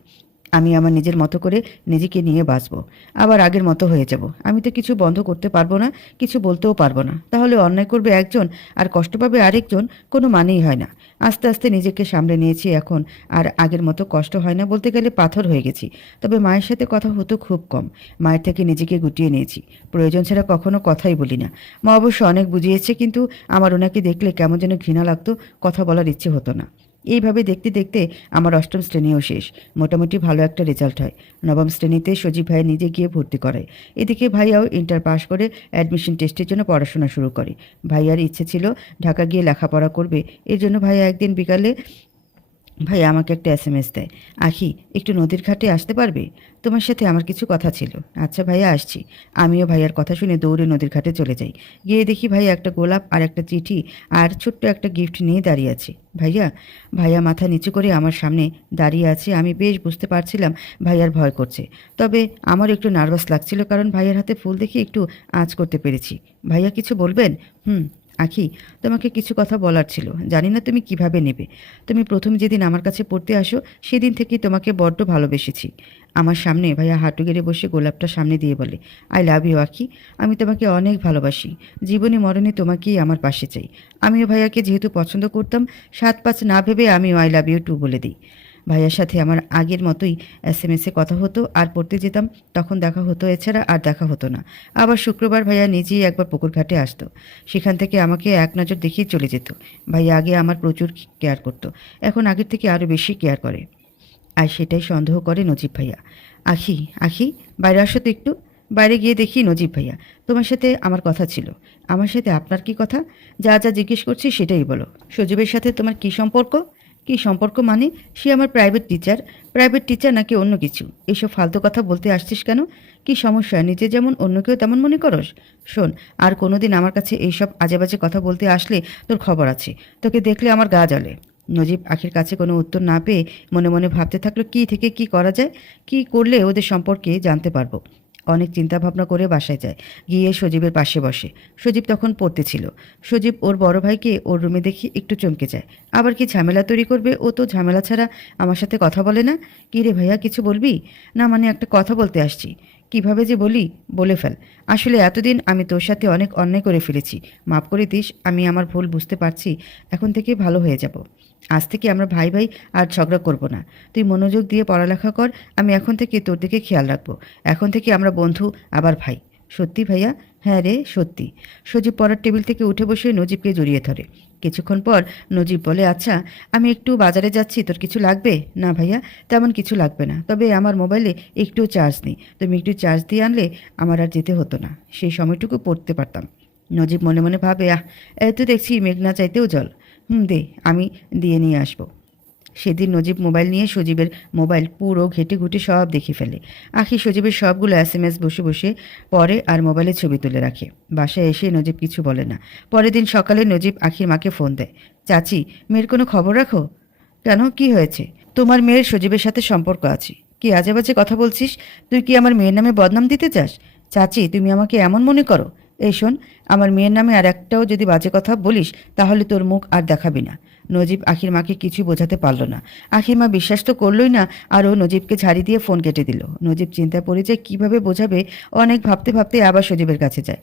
আমি আমার নিজের মতো করে নিজেকে নিয়ে বাঁচবো, আবার আগের মতো হয়ে যাব। আমি তো কিছু বন্ধ করতে পারবো না, কিছু বলতেও পারবো না। তাহলে অন্যায় করবে একজন আর কষ্ট পাবে আরেকজন, কোনো মানেই হয় না। আস্তে আস্তে নিজেকে সামলে নিয়েছি এখন। আর আগের মতো কষ্ট হয় না, বলতে গেলে পাথর হয়ে গেছি। তবে মায়ের সাথে কথা হতো খুব কম। মায়ের থেকে নিজেকে গুটিয়ে নিয়েছি। প্রয়োজন ছাড়া কখনো কথাই বলি না। মা অবশ্য অনেক বুঝিয়েছে, কিন্তু আমার ওনাকে দেখলে কেমন যেন ঘৃণা লাগতো, কথা বলার ইচ্ছে হতো না। এইভাবে দেখতে দেখতে আমার অষ্টম শ্রেণীও শেষ। মোটামুটি ভালো একটা রেজাল্ট হয়। নবম শ্রেণীতে সজীব ভাইয়া নিজে গিয়ে ভর্তি করায়। এদিকে ভাইয়াও ইন্টার পাস করে অ্যাডমিশন টেস্টের জন্য পড়াশোনা শুরু করে। ভাইয়ার ইচ্ছে ছিল ঢাকা গিয়ে লেখাপড়া করবে। এর জন্য ভাইয়া একদিন বিকালে ভাইয়া আমাকে একটা এসএমএস দেয়, আখি একটু নদীর ঘাটে আসতে পারবে? তোমার সাথে আমার কিছু কথা ছিল। আচ্ছা ভাইয়া, আসছি। আমিও ভাইয়ার কথা শুনে দৌড়ে নদীর ঘাটে চলে যাই। গিয়ে দেখি ভাইয়া একটা গোলাপ আর একটা চিঠি আর ছোট্ট একটা গিফট নিয়ে দাঁড়িয়ে আছে। ভাইয়া ভাইয়া মাথা নিচু করে আমার সামনে দাঁড়িয়ে আছে। আমি বেশ বুঝতে পারছিলাম ভাইয়ার ভয় করছে, তবে আমার একটু নার্ভাস লাগছিল, কারণ ভাইয়ার হাতে ফুল দেখে একটু আঁচ করতে পেরেছি। ভাইয়া কিছু বলবেন? আখি, তোমাকে কিছু কথা বলার ছিল, জানি না তুমি কিভাবে নেবে। তুমি প্রথম যেদিন আমার কাছে পড়তে আসো সেদিন থেকেই তোমাকে বড্ড ভালোবেসেছি। আমার সামনে ভাইয়া হাঁটু গেড়ে বসে গোলাপটা সামনে দিয়ে বলে, আই লাভ ইউ আখি। আমি তোমাকে অনেক ভালোবাসি। জীবনে মরণে তোমাকেই আমার পাশে চাই। আমিও ভাইয়াকে যেহেতু পছন্দ করতাম, 7-5 না ভেবে আমিও আই লাভ ইউ টু বলে দিই। ভাইয়ার সাথে আমার আগের মতোই এসএমএসে কথা হতো আর পড়তে যেতাম, তখন দেখা হতো, এছাড়া আর দেখা হতো না। আবার শুক্রবার ভাইয়া নিজেই একবার পুকুর ঘাটে আসতো। সেখান থেকে আমাকে এক নজর দেখিয়ে চলে যেত। ভাইয়া আগে আমার প্রচুর কেয়ার করতো, এখন আগের থেকে আরও বেশি কেয়ার করে। আর সেটাই সন্দেহ করে নজিব ভাইয়া। আখি আখি, বাইরে আসো তো একটু। বাইরে গিয়ে দেখি নজিব ভাইয়া, তোমার সাথে আমার কথা ছিল। আমার সাথে আপনার কি কথা? যা যা জিজ্ঞেস করছি সেটাই বলো। সজীবের সাথে তোমার কি সম্পর্ক? কি সম্পর্ক মানে? সে আমার প্রাইভেট টিচার। প্রাইভেট টিচার নাকি অন্য কিছু? এসব ফালতু কথা বলতে আসছিস কেন? কি সমস্যা? নিজে যেমন অন্যকেও তেমন মনে করস? শোন, আর কোনোদিন আমার কাছে এইসব আজেবাজে কথা বলতে আসলে তোর খবর আছে। তোকে দেখলে আমার গা জ্বলে। নজিব আখির কাছে কোনো উত্তর না পেয়ে মনে মনে ভাবতে থাকলো কি থেকে কি করা যায়, কি করলে ওদের সম্পর্কে জানতে পারবো। অনেক চিন্তা ভাবনা করে বাসায় যায়। গিয়ে সজীবের পাশে বসে। সজীব তখন পড়তে ছিল। সজীব ওর বড় ভাইকে ওর রুমে দেখে একটু চমকে যায়। আবার কি ঝামেলা তৈরি করবে? ও তো ঝামেলা ছাড়া আমার সাথে কথা বলে না। কী রে ভাইয়া, কিছু বলবি? না মানে একটা কথা বলতে আসছি। কিভাবে যে বলি, বলে ফেল। আসলে এতদিন আমি তোর সাথে অনেক অন্যায় করে ফেলেছি, মাফ করে দিস। আমি আমার ভুল বুঝতে পারছি। এখন থেকে ভালো হয়ে যাব। আজ থেকে আমরা ভাই ভাই আর ঝগড়া করব না। তুই মনোযোগ দিয়ে পড়ালেখা কর। আমি এখন থেকে তোর দিকে খেয়াল রাখবো। এখন থেকে আমরা বন্ধু, আবার ভাই। সত্যি ভাইয়া? হ্যাঁ রে, সত্যি। সজীব পড়ার টেবিল থেকে উঠে বসে নজিবকে জড়িয়ে ধরে। কিছুক্ষণ পর নজিব বলে, আচ্ছা আমি একটু বাজারে যাচ্ছি, তোর কিছু লাগবে? না ভাইয়া, তেমন কিছু লাগবে না, তবে আমার মোবাইলে একটু চার্জ নেই। তুমি একটু চার্জ দিয়ে আনলে আমার আর যেতে হতো না, সেই সময়টুকু পড়তে পারতাম। নজিব মনে মনে ভাবে, এত দেখছি মেঘ না চাইতেও জল। দে, আমি দিয়ে নিয়ে আসবো। সেদিন নজিব মোবাইল নিয়ে সজীবের মোবাইল পুরো ঘেটে ঘুটে সব দেখে ফেলে। আখি সজীবের সবগুলো এসএমএস বসে বসে পড়ে আর মোবাইলে ছবি তুলে রাখে। বাসায় এসে নজিব কিছু বলে না। পরের দিন সকালে নজিব আখির মাকে ফোন দেয়। চাচি, মেয়ের কোনো খবর রাখো? কেন, কি হয়েছে? তোমার মেয়ের সজীবের সাথে সম্পর্ক আছে। কি আজে বাজে কথা বলছিস? তুই কি আমার মেয়ের নামে বদনাম দিতে চাস? চাচি, তুমি আমাকে এমন মনে করো? এই শোন, আমার মেয়ের নামে আর একটাও যদি বাজে কথা বলিস তাহলে তোর মুখ আর দেখাবি না। নজিব আখির মাকে কিছু বোঝাতে পারল না। আখির মা বিশ্বাস তো করলই না, আর ও নজিবকে ঝাড়ি দিয়ে ফোন কেটে দিল। নজিব চিন্তায় পড়ে যায় কীভাবে বোঝাবে। অনেক ভাবতে ভাবতে আবার সজীবের কাছে যায়।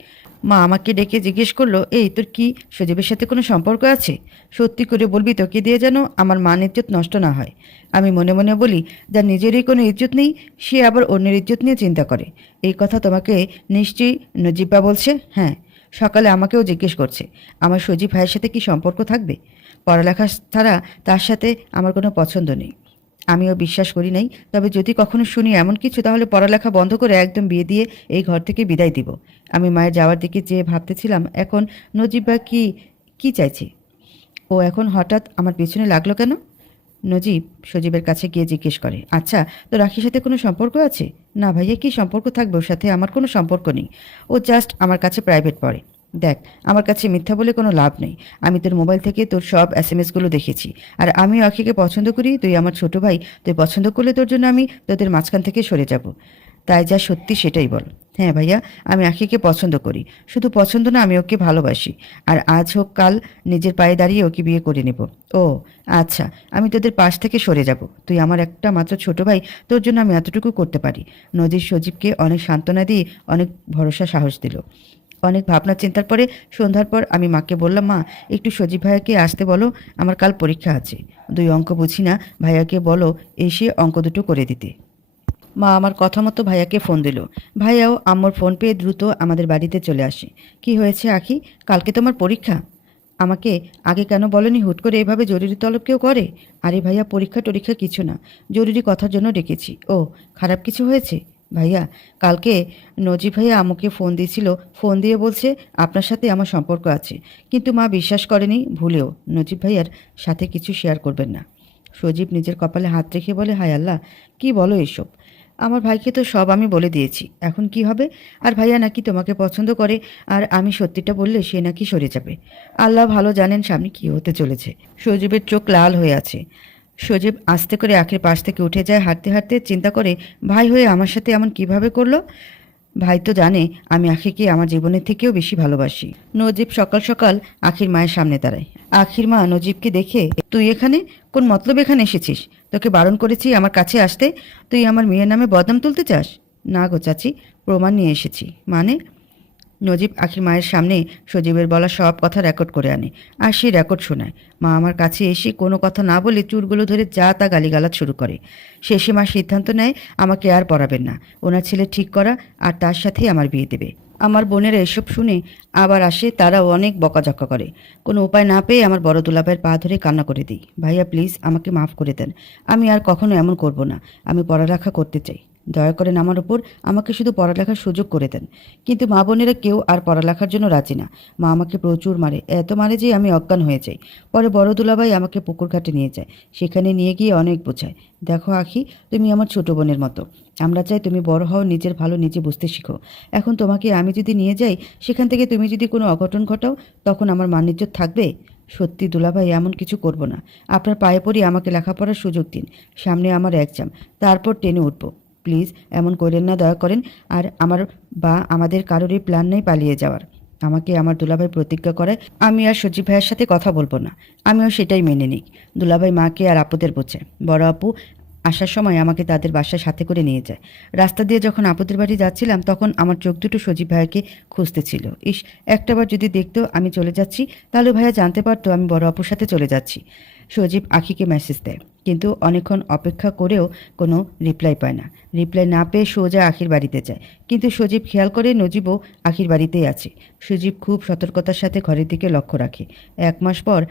মা আমাকে ডেকে জিজ্ঞেস করলো, এই তোর কি সজীবের সাথে কোনো সম্পর্ক আছে? সত্যি করে বলবি, তোকে দিয়ে যেন আমার মান ইজ্জত নষ্ট না হয়। আমি মনে মনে বলি, যার নিজেরই কোনো ইজ্জত নেই সে আবার অন্যের ইজ্জত নিয়ে চিন্তা করে। এই কথা তোমাকে নিশ্চয়ই নজিবা বলছে? হ্যাঁ, সকালে আমাকেও জিজ্ঞেস করছে আমার সজীব ভাইয়ের সাথে কি সম্পর্ক থাকবে। পড়ালেখা ছাড়া তার সাথে আমার কোনো পছন্দ নেই। আমিও বিশ্বাস করি নাই, তবে যদি কখনো শুনি এমন কিছু তাহলে পড়ালেখা বন্ধ করে একদম বিয়ে দিয়ে এই ঘর থেকে বিদায় দিব। আমি মায়ের যাওয়ার দিকে যেয়ে ভাবতেছিলাম, এখন নজিবা কি কি চাইছে? ও এখন হঠাৎ আমার পেছনে লাগলো কেন? নজিব সজীবের কাছে গিয়ে জিজ্ঞেস করে, আচ্ছা তো রাখির সাথে কোনো সম্পর্ক আছে? না ভাইয়া, কি সম্পর্ক থাকবে ওর সাথে? আমার কোনো সম্পর্ক নেই। ও জাস্ট আমার কাছে প্রাইভেট পড়ে। দেখ, আমার কাছে মিথ্যা বলে কোনো লাভ নেই। আমি তোর মোবাইল থেকে তোর সব এসএমএসগুলো দেখেছি। আর আমিও আখিকে পছন্দ করি, তুই আমার ছোট ভাই। তুই পছন্দ করলে তোর জন্য আমি তোদের মাঝখান থেকে সরে যাব। তাই যা সত্যি সেটাই বল। হ্যাঁ ভাইয়া, আমি আখিকে পছন্দ করি। শুধু পছন্দ না, আমি ওকে ভালোবাসি। আর আজ হোক কাল নিজের পায়ে দাঁড়িয়ে ওকে বিয়ে করে নেব। ও আচ্ছা, আমি তোদের পাশ থেকে সরে যাব। তুই আমার একটা মাত্র ছোট ভাই, তোর জন্য আমি এতটুকু করতে পারি। নজির সজীবকে অনেক সান্ত্বনা দিয়ে অনেক ভরসা সাহস দিল। অনেক ভাবনা চিন্তার পরে সন্ধ্যার পর আমি মাকে বললাম, মা একটু সজীব ভাইয়াকে আসতে বলো, আমার কাল পরীক্ষা আছে। 2 অঙ্ক বুঝি না, ভাইয়াকে বলো এসে অঙ্ক দুটো করে দিতে। মা আমার কথা মতো ভাইয়াকে ফোন দিল। ভাইয়াও আম্মুর ফোন পেয়ে দ্রুত আমাদের বাড়িতে চলে আসে। কি হয়েছে আখি, কালকে তোমার পরীক্ষা? আমাকে আগে কেন বলেনি? হুট করে এভাবে জরুরি তলব কেউ করে? আরে ভাইয়া, পরীক্ষা টরীক্ষা কিছু না, জরুরি কথার জন্য ডেকেছি। ও, খারাপ কিছু হয়েছে? ভাইয়া, কালকে নজিব ভাইয়া আমাকে ফোন দিয়েছিল। ফোন দিয়ে বলছে আপনার সাথে আমার সম্পর্ক আছে, কিন্তু মা বিশ্বাস করেনি। ভুলেও নজিব ভাইয়ার সাথে কিছু শেয়ার করবেন না। সজীব নিজের কপালে হাত রেখে বলে, হায় আল্লাহ, কি বলো এসব? আমার ভাইকে তো সব আমি বলে দিয়েছি, এখন কি হবে? আর ভাইয়া নাকি তোমাকে পছন্দ করে, আর আমি সত্যিটা বললে সে নাকি সরে যাবে। আল্লাহ ভালো জানেন সামনে কি হতে চলেছে। সজীবের চোখ লাল হয়ে আছে। সজীব আস্তে করে আখির পাশ থেকে উঠে যায়, হাঁটতে হাঁটতে চিন্তা করে, ভাই হয়ে আমার সাথে এমন কিভাবে করলো? ভাই তো জানে আমি আখিকে আমার জীবনের থেকেও বেশি ভালোবাসি। নজিব সকাল সকাল আখির মায়ের সামনে দাঁড়ায়। আখির মা নজিবকে দেখে, তুই এখানে? কোন মতলব এখানে এসেছিস? তোকে বারণ করেছি আমার কাছে আসতে। তুই আমার মেয়ের নামে বদনাম তুলতে চাস? না গো চাচি, প্রমাণ নিয়ে এসেছি। মানে? নজিব আখির মায়ের সামনে সজীবের বলা সব কথা রেকর্ড করে আনে, আর সেই রেকর্ড শোনায়। মা আমার কাছে এসে কোনো কথা না বলে চুলগুলো ধরে যা তা গালিগালাজ শুরু করে। শেষে মা সিদ্ধান্ত নেয় আমাকে আর পড়াবেন না, ওনার ছেলে ঠিক করা, আর তার সাথেই আমার বিয়ে দেবে। আমার বোনেরা এসব শুনে আবার আসে, তারাও অনেক বকাঝকা করে। কোনো উপায় না পেয়ে আমার বড় দুলাভাইয়ের পা ধরে কান্না করে দিই, ভাইয়া প্লিজ আমাকে মাফ করে দেন, আমি আর কখনো এমন করব না, আমি পড়ালেখা করতে চাই, দয়া করেন আমার উপর আমাকে শুধু পড়ালেখার সুযোগ করে দেন। কিন্তু মা বোনেরা কেউ আর পড়ালেখার জন্য রাজি না। মা আমাকে প্রচুর মারে, এত মারে যে আমি অজ্ঞান হয়ে যাই। পরে বড় দুলাভাই আমাকে পুকুর ঘাটে নিয়ে যায়, সেখানে নিয়ে গিয়ে অনেক বোঝায়। দেখো আখি, তুমি আমার ছোট বোনের মতো, আমরা চাই তুমি বড় হও, নিজের ভালো নিজে বুঝতে শিখো। এখন তোমাকে আমি যদি নিয়ে যাই, সেখান থেকে তুমি যদি কোনো অঘটন ঘটাও, তখন আমার মান ইজ্জত থাকবে? সত্যি দুলাভাই, এমন কিছু করব না, আপনার পায়ে পড়ি আমাকে লেখাপড়ার সুযোগ দিন। সামনে আমার এক্সাম, তারপর টেনে উঠবো। প্লিজ এমন করেন না, দয়া করেন। আর আমার বা আমাদের কারোরই প্ল্যান নেই পালিয়ে যাওয়ার। আমাকে আমার দুলাভাই প্রতিজ্ঞা করায় আমি আর সজীব ভাইয়ের সাথে কথা বলবো না। আমিও সেটাই মেনে নিই। দুলাভাই মাকে আর আপুদের বোঝে। বড় আপু আসার সময় আমাকে তাদের বাসার সাথে করে নিয়ে যায়। রাস্তা দিয়ে যখন আপুদের বাড়ি যাচ্ছিলাম, তখন আমার চোখ দুটো সজীব ভাইয়াকে খুঁজতেছিল। ইস, একটাবার যদি দেখতো আমি চলে যাচ্ছি, তাহলে ভাইয়া জানতে পারতো আমি বড় আপুর সাথে চলে যাচ্ছি। সজীব আখিকে মেসেজ দেয়, কিন্তু অনেকক্ষণ অপেক্ষা করেও কোনো রিপ্লাই পায় না। রিপ্লাই না পেয়ে সোজা আখির বাড়িতে যায়, কিন্তু সজীব খেয়াল করে নজিবও আখির বাড়িতেই আছে। সজীব খুব সতর্কতার সাথে ঘরের দিকে লক্ষ্য রাখে। 1 মাস পর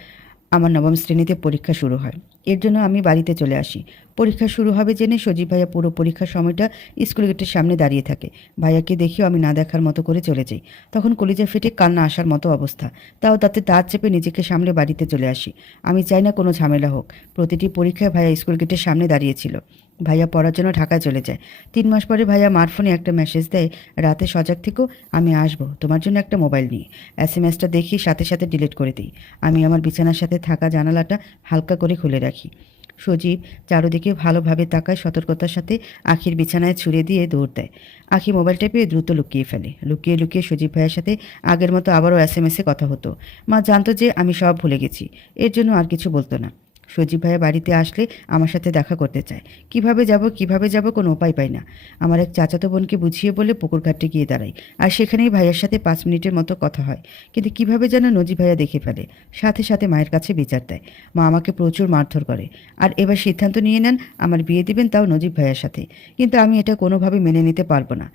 আমার নবম শ্রেণীতে পরীক্ষা শুরু হয়। এর জন্য আমি বাড়িতে চলে আসি। পরীক্ষা শুরু হবে জেনে সজীব ভাইয়া পুরো পরীক্ষার সময়টা স্কুল গেটের সামনে দাঁড়িয়ে থাকে। ভাইয়াকে দেখেও আমি না দেখার মতো করে চলে যাই। তখন কলিজা ফেটে কান্না আসার মতো অবস্থা, তাও তাতে দাঁত চেপে নিজেকে সামলে বাড়িতে চলে আসি। আমি চাই না কোনো ঝামেলা হোক। প্রতিটি পরীক্ষায় ভাইয়া স্কুল গেটের সামনে দাঁড়িয়েছিল। ভাইয়া পড়ার জন্য ঢাকায় চলে যায়। 3 মাস পরে ভাইয়া মার ফোনে একটা মেসেজ দেয়, রাতে সজাগ থেকো, আমি আসবো তোমার জন্য একটা মোবাইল নিয়ে। SMS-টা দেখি সাথে সাথে ডিলিট করে দিই। আমি আমার বিছানার সাথে থাকা জানালাটা হালকা করে খুলে রাখি। সজীব চারদিকে ভালোভাবে তাকায়, সতর্কতার সাথে আখির বিছানায় ছুঁড়ে দিয়ে দৌড় দেয়। আখি মোবাইলটা পেয়ে দ্রুত লুকিয়ে ফেলে। লুকিয়ে লুকিয়ে সজীব ভাইয়ের সাথে আগের মতো আবারও SMS-এ কথা হতো। মা জানতো যে আমি সব ভুলে গেছি, এর জন্য আর কিছু বলতো না। সজীব ভাইয়া বাড়িতে আসলে আমার সাথে দেখা করতে চায়। কিভাবে যাব কোনো উপায় পাই না। আমার এক চাচাতো বোনকে বুঝিয়ে বলে পুকুর ঘাটে গিয়ে দাঁড়াই, আর সেখানেই ভাইয়ার সাথে 5 মিনিটের মতো কথা হয়। কিন্তু কিভাবে যেন নজিব ভাইয়া দেখে ফেলে, সাথে সাথে মায়ের কাছে বিচার দেয়। মা আমাকে প্রচুর মারধর করে, আর এবার সিদ্ধান্ত নিয়ে নেন আমার বিয়ে দিবেন, তাও নজিব ভাইয়ার সাথে। কিন্তু আমি এটা কোনোভাবে মেনে নিতে পারবো না।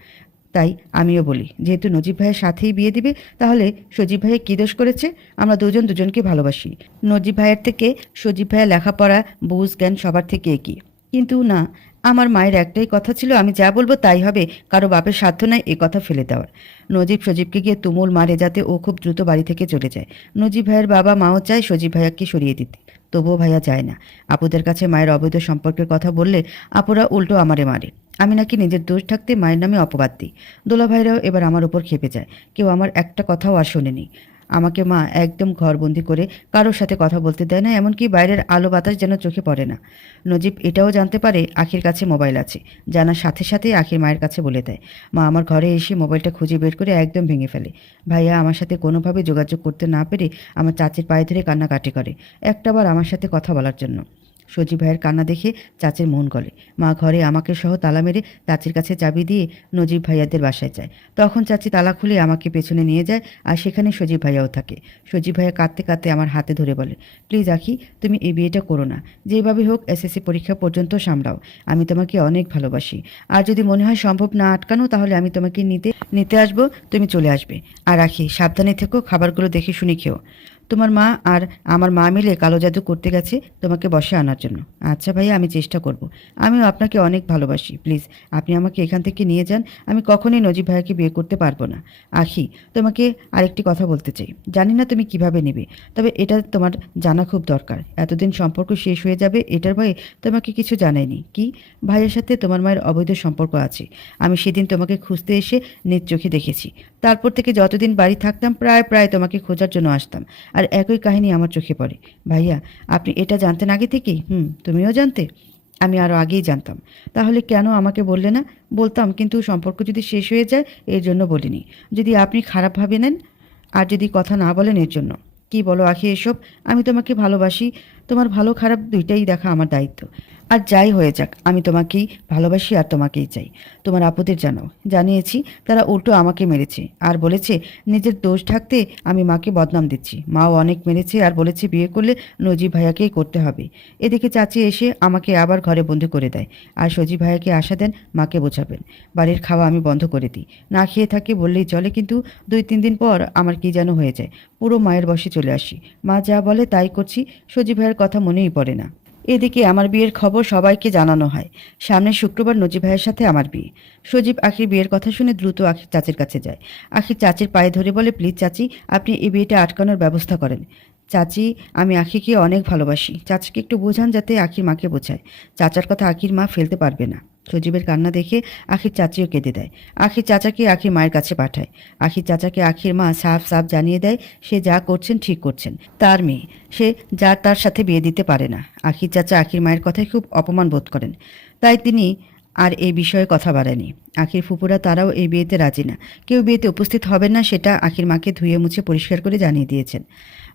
তাই আমিও বলি, যেহেতু নজিব ভাইয়ের সাথেই বিয়ে দিবে, তাহলে সজীব ভাইয়া কী দোষ করেছে? আমরা দুজন দুজনকে ভালোবাসি। নজিব ভাইয়ের থেকে সজীব ভাইয়া লেখাপড়া, বুঝ জ্ঞান সবার থেকে এগিয়ে। কিন্তু না, আমার মায়ের একটাই কথা ছিল, আমি যা বলবো তাই হবে, কারো বাপের সাধ্য নাই এ কথা ফেলে দেওয়ার। নজিব সজীবকে গিয়ে তুমুল মারে, যাতে ও খুব দ্রুত বাড়ি থেকে চলে যায়। নজিব ভাইয়ের বাবা মাও চায় সজীব ভাইয়াকে সরিয়ে দিতে, তবুও ভাইয়া যায় না। আপুদের কাছে মায়ের অবৈধ সম্পর্কের কথা বললে আপুরা উল্টো আমারে মারে। আমি নাকি নিজের দোষ থাকতে মায়ের নামে অপবাদ দিই। দোলা ভাইরাও এবার আমার উপর খেপে যায়। কেউ আমার একটা কথাও আর শোনেনি। আমাকে মা একদম ঘরবন্দি করে কারোর সাথে কথা বলতে দেয় না, এমনকি বাইরের আলো বাতাস যেন চোখে পড়ে না। নজিব এটাও জানতে পারে আখির কাছে মোবাইল আছে, জানার সাথে সাথে আখির মায়ের কাছে বলে দেয়। মা আমার ঘরে এসে মোবাইলটা খুঁজে বের করে একদম ভেঙে ফেলে। ভাইয়া আমার সাথে কোনোভাবে যোগাযোগ করতে না পেরে আমার চাচির পায়ে ধরে কান্নাকাটি করে, একটাবার আমার সাথে কথা বলার জন্য। সজীব ভাইয়ের কান্না দেখে চাচির মন গলে। মা ঘরে আমাকে সহ তালা মেরে চাচির কাছে চাবি দিয়ে নজিব ভাইয়াদের বাসায় যায়। তখন চাচি তালা খুলে আমাকে পেছনে নিয়ে যায়, আর সেখানে সজীব ভাইয়াও থাকে। সজীব ভাইয়া কাঁদতে কাঁদতে আমার হাতে ধরে বলে, প্লিজ আখি, তুমি এই বিয়েটা করো না, যেভাবে হোক SSC পরীক্ষা পর্যন্ত সামলাও। আমি তোমাকে অনেক ভালোবাসি, আর যদি মনে হয় সম্ভব না আটকানো, তাহলে আমি তোমাকে নিতে আসবো, তুমি চলে আসবে। আর আখি, সাবধানে থেকো, খাবারগুলো দেখে শুনে খেও। তোমার মা আর আমার মা মিলে কালো জাদু করতে গেছে তোমাকে বশে আনার জন্য। আচ্ছা ভাইয়া, আমি চেষ্টা করব। আমিও আপনাকে অনেক ভালোবাসি, প্লিজ আপনি আমাকে এখান থেকে নিয়ে যান। আমি কখনোই নজিব ভাইয়াকে বিয়ে করতে পারবো না। আখি, তোমাকে আরেকটি কথা বলতে চাই, জানি না তুমি কিভাবে নেবে, তবে এটা তোমার জানা খুব দরকার। এতদিন সম্পর্ক শেষ হয়ে যাবে এটার ভয়ে তোমাকে কিছু জানাইনি। কি? ভাইয়ের সাথে তোমার মায়ের অবৈধ সম্পর্ক আছে। আমি সেদিন তোমাকে খুঁজতে এসে নিজ চোখে দেখেছি। তারপর থেকে যতদিন বাড়ি থাকতাম প্রায় প্রায় তোমাকে খোঁজার জন্য আসতাম, আর একই কাহিনী আমার চোখে পড়ে। ভাইয়া, আপনি এটা জানতেন আগে থেকেই? তুমিও জানতে? আমি আরও আগেই জানতাম। তাহলে কেন আমাকে বললে না? বলতাম, কিন্তু সম্পর্ক যদি শেষ হয়ে যায় এর জন্য বলিনি। যদি আপনি খারাপভাবে নেন আর যদি কথা না বলেন এর জন্য। কি বলো আখি এসব? আমি তোমাকে ভালোবাসি, তোমার ভালো খারাপ দুইটাই দেখা আমার দায়িত্ব। আর যাই হয়ে যাক, আমি তোমাকেই ভালোবাসি আর তোমাকেই চাই। তোমার আপুদের জানাও, জানিয়েছি, তারা উল্টো আমাকে মেরেছে আর বলেছে নিজের দোষ ঢাকতে আমি মাকে বদনাম দিচ্ছি। মাও অনেক মেরেছে আর বলেছে বিয়ে করলে নজিব ভাইয়াকেই করতে হবে। এদিকে চাচি এসে আমাকে আবার ঘরে বন্দি করে দেয় আর সজীব ভাইয়াকে আশা দেন মাকে বোঝাবেন। বাড়ির খাওয়া আমি বন্ধ করে দিই, না খেয়ে থাকি বললেই চলে, কিন্তু 2-3 দিন পর আমার কি যেন হয়ে যায়, পুরো মায়ের বশে চলে আসি। মা যা বলে তাই করছি, সজীব ভাইয়ের কথা মনেই পড়ে না। এদিকে আমার বিয়ের খবর সবাইকে জানানো হয়। সামনের শুক্রবার নজিব ভাইয়ের সাথে আমার বিয়ে। সজীব আখির বিয়ের কথা শুনে দ্রুত আখির চাচির কাছে যায়। আখির চাচির পায়ে ধরে বলে, প্লিজ চাচি, আপনি এই বিয়েটা আটকানোর ব্যবস্থা করেন। চাচি, আমি আখিকে অনেক ভালোবাসি। চাচিকে একটু বোঝান যাতে আখির মাকে বোঝায়। চাচার কথা আখির মা ফেলতে পারবে না। সজীবের কান্না দেখে আখির চাচিও কেঁদে দেয়। আখির চাচাকে আখির মায়ের কাছে পাঠায়। আখির চাচাকে আখির মা সাফ সাফ জানিয়ে দেয় সে যা করছেন ঠিক করছেন, তার মেয়ে, সে যা তার সাথে বিয়ে দিতে পারে না। আখির চাচা আখির মায়ের কথায় খুব অপমান বোধ করেন, তাই তিনি আর এই বিষয়ে কথা বাড়ায়নি। আখির ফুপুরা তারাও এই বিয়েতে রাজি না, কেউ বিয়েতে উপস্থিত হবেন না, সেটা আখির মাকে ধুয়ে মুছে পরিষ্কার করে জানিয়ে দিয়েছেন।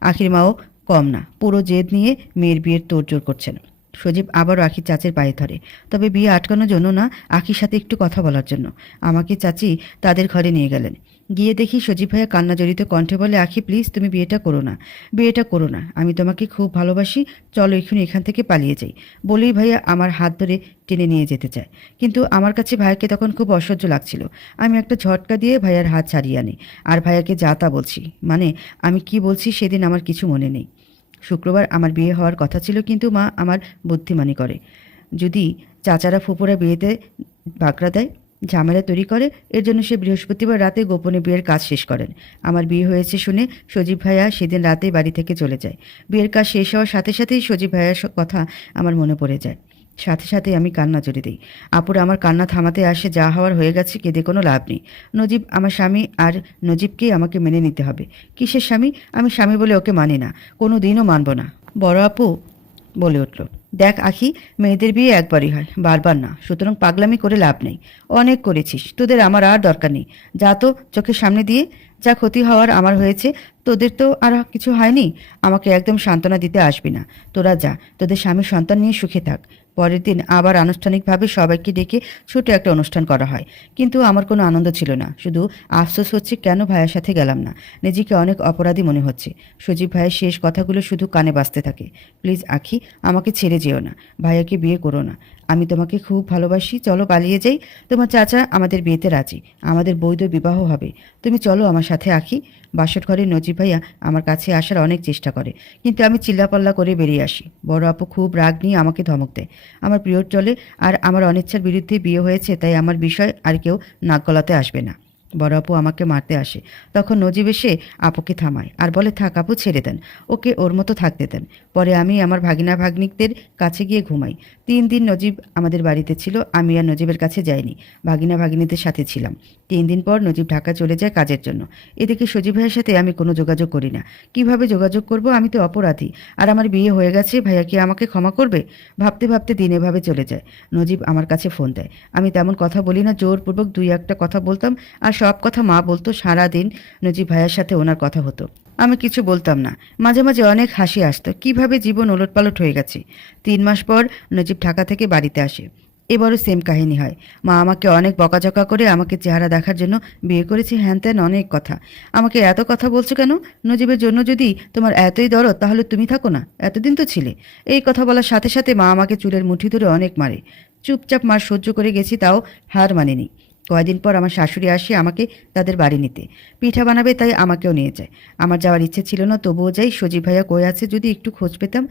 আখির মাও কম না, পুরো জেদ নিয়ে মেয়ের বিয়ের তোড়জোড় করছেন। সজীব আবারও আখির চাচির পায়ে ধরে, তবে বিয়ে আটকানোর জন্য না, আখির সাথে একটু কথা বলার জন্য। আমাকে চাচি তাদের ঘরে নিয়ে গেলেন। গিয়ে দেখি সজীব ভাইয়া কান্না জড়িত কণ্ঠে বলে, আখি প্লিজ তুমি বিয়েটা করো না, বিয়েটা করো না, আমি তোমাকে খুব ভালোবাসি, চলো এক্ষুনি এখান থেকে পালিয়ে যাই। বলেই ভাইয়া আমার হাত ধরে টেনে নিয়ে যেতে চায়, কিন্তু আমার কাছে ভাইয়াকে তখন খুব অসহ্য লাগছিল। আমি একটা ঝটকা দিয়ে ভাইয়ার হাত ছাড়িয়ে আনি আর ভাইয়াকে যা তা বলছি, মানে আমি কি বলছি সেদিন আমার কিছু মনে নেই। শুক্রবার আমার বিয়ে হওয়ার কথা ছিল, কিন্তু মা আমার বুদ্ধিমানি করে। যদি চাচারা ফুপুরা বিয়েতে বাগড়া দেয়, ঝামেলা তৈরি করে, এর জন্য সে বৃহস্পতিবার রাতে গোপনে বিয়ের কাজ শেষ করেন। আমার বিয়ে হয়েছে শুনে সজীব ভাইয়া সেদিন রাতেই বাড়ি থেকে চলে যায়। বিয়ের কাজ শেষ হওয়ার সাথে সাথেই সজীব ভাইয়ার কথা আমার মনে পড়ে যায়। সাথে সাথে আমি কান্না জড়িয়ে দিই। আপুরা আমার কান্না থামাতে আসে, যা হওয়ার হয়ে গেছে, কেঁদে কোনো লাভ নেই। নজিব আমার স্বামী আর নজিবকেই আমাকে মেনে নিতে হবে। কিসের স্বামী? আমি স্বামী বলে ওকে মানি না, কোনো দিনও মানব না। বড় আপু বলে উঠল, দেখ আখি, মেয়েদের বিয়ে একবারই হয়, বারবার না, সুতরাং পাগলামি করে লাভ নেই। অনেক করেছিস, তোদের আমার আর দরকার নেই। যা তো চোখের সামনে দিয়ে, যা ক্ষতি হওয়ার আমার হয়েছে, তোদের তো আর কিছু হয়নি। আমাকে একদম সান্ত্বনা দিতে আসবি না। তোরা যা, তোদের স্বামী সন্তান নিয়ে সুখে থাক। পরের দিন আবার আনুষ্ঠানিকভাবে সবাইকে ডেকে ছোট একটা অনুষ্ঠান করা হয়, কিন্তু আমার কোনো আনন্দ ছিল না, শুধু আফসোস হচ্ছে কেন ভাইয়ের সাথে গেলাম না। নিজেকে অনেক অপরাধী মনে হচ্ছে। সজীব ভাইয়ের শেষ কথাগুলো শুধু কানে বাজতে থাকে, প্লিজ আখি, আমাকে ছেড়ে যেও না, ভাইয়াকে বিয়ে করো না, আমি তোমাকে খুব ভালোবাসি, চলো পালিয়ে যাই। তোমার চাচা আমাদের বিয়েতে রাজি, আমাদের বৈধ বিবাহ হবে, তুমি চলো আমার সাথে আখি। বাসর ঘরে নজিব ভাইয়া আমার কাছে আসার অনেক চেষ্টা করে, কিন্তু আমি চিল্লাপাল্লা করে বেরিয়ে আসি। বড় আপু খুব রাগ নিয়ে আমাকে ধমক দেয়। আমার পিরিয়ড চলে আর আমার অনিচ্ছার বিরুদ্ধে বিয়ে হয়েছে, তাই আমার বিষয় আর কেউ নাক গলাতে আসবে না। বড় আপু আমাকে মারতে আসে, তখন নজিব এসে আপুকে থামায় আর বলে, থাক আপু, ছেড়ে দেন ওকে, ওর মতো থাকতে দেন। পরে আমি আমার ভাগিনা ভাগ্নিকদের কাছে গিয়ে ঘুমাই। 3 দিন নজিব আমাদের বাড়িতে ছিল, আমি আর নজিবের কাছে যাইনি, ভাগিনা ভাগ্নিদের সাথে ছিলাম। 3 দিন পর নজিব ঢাকা চলে যায় কাজের জন্য। এদিকে সজীব ভাইয়ের সাথে আমি কোনো যোগাযোগ করি না। কিভাবে যোগাযোগ করব? আমি তো অপরাধী, আর আমার বিয়ে হয়ে গেছে, ভাইয়া কি আমাকে ক্ষমা করবে? ভাবতে ভাবতে দিন এভাবে চলে যায়। নজিব আমার কাছে ফোন দেয়, আমি তেমন কথা বলি না, জোরপূর্বক 2-1টা কথা বলতাম, আর সব কথা মা বলতো। সারাদিন নজিব ভাইয়ের সাথে ওনার কথা হতো, আমি কিছু বলতাম না। মাঝে মাঝে অনেক হাসি আসতো, কিভাবে জীবন ওলটপালট হয়ে গেছে। 3 মাস পর নজিব ঢাকা থেকে বাড়িতে আসে। এবারও সেম কাহিনী হয়। মা আমাকে অনেক বকাঝকা করে আমাকে চেহারা দেখার জন্য বিয়ে করেছি, হ্যান ত্যান অনেক কথা। আমাকে এত কথা বলছো কেন? নজিবের জন্য যদি তোমার এতই দরদ, তাহলে তুমি থাকো না, এতদিন তো ছিলে। এই কথা বলার সাথে সাথে মা আমাকে চুলের মুঠি ধরে অনেক মারে। চুপচাপ মার সহ্য করে গেছি, তাও হার মানিনি। কয়েকদিন পর আমার শাশুড়ি আসে আমাকে তাদের বাড়ি নিতে। পিঠা বানাবে, তাই আমাকেও নিয়ে যায়। আমার যাওয়ার ইচ্ছে ছিল না, তবুও যাই। সজীব ভাইয়া কই আছে যদি একটু খোঁজ পেতাম।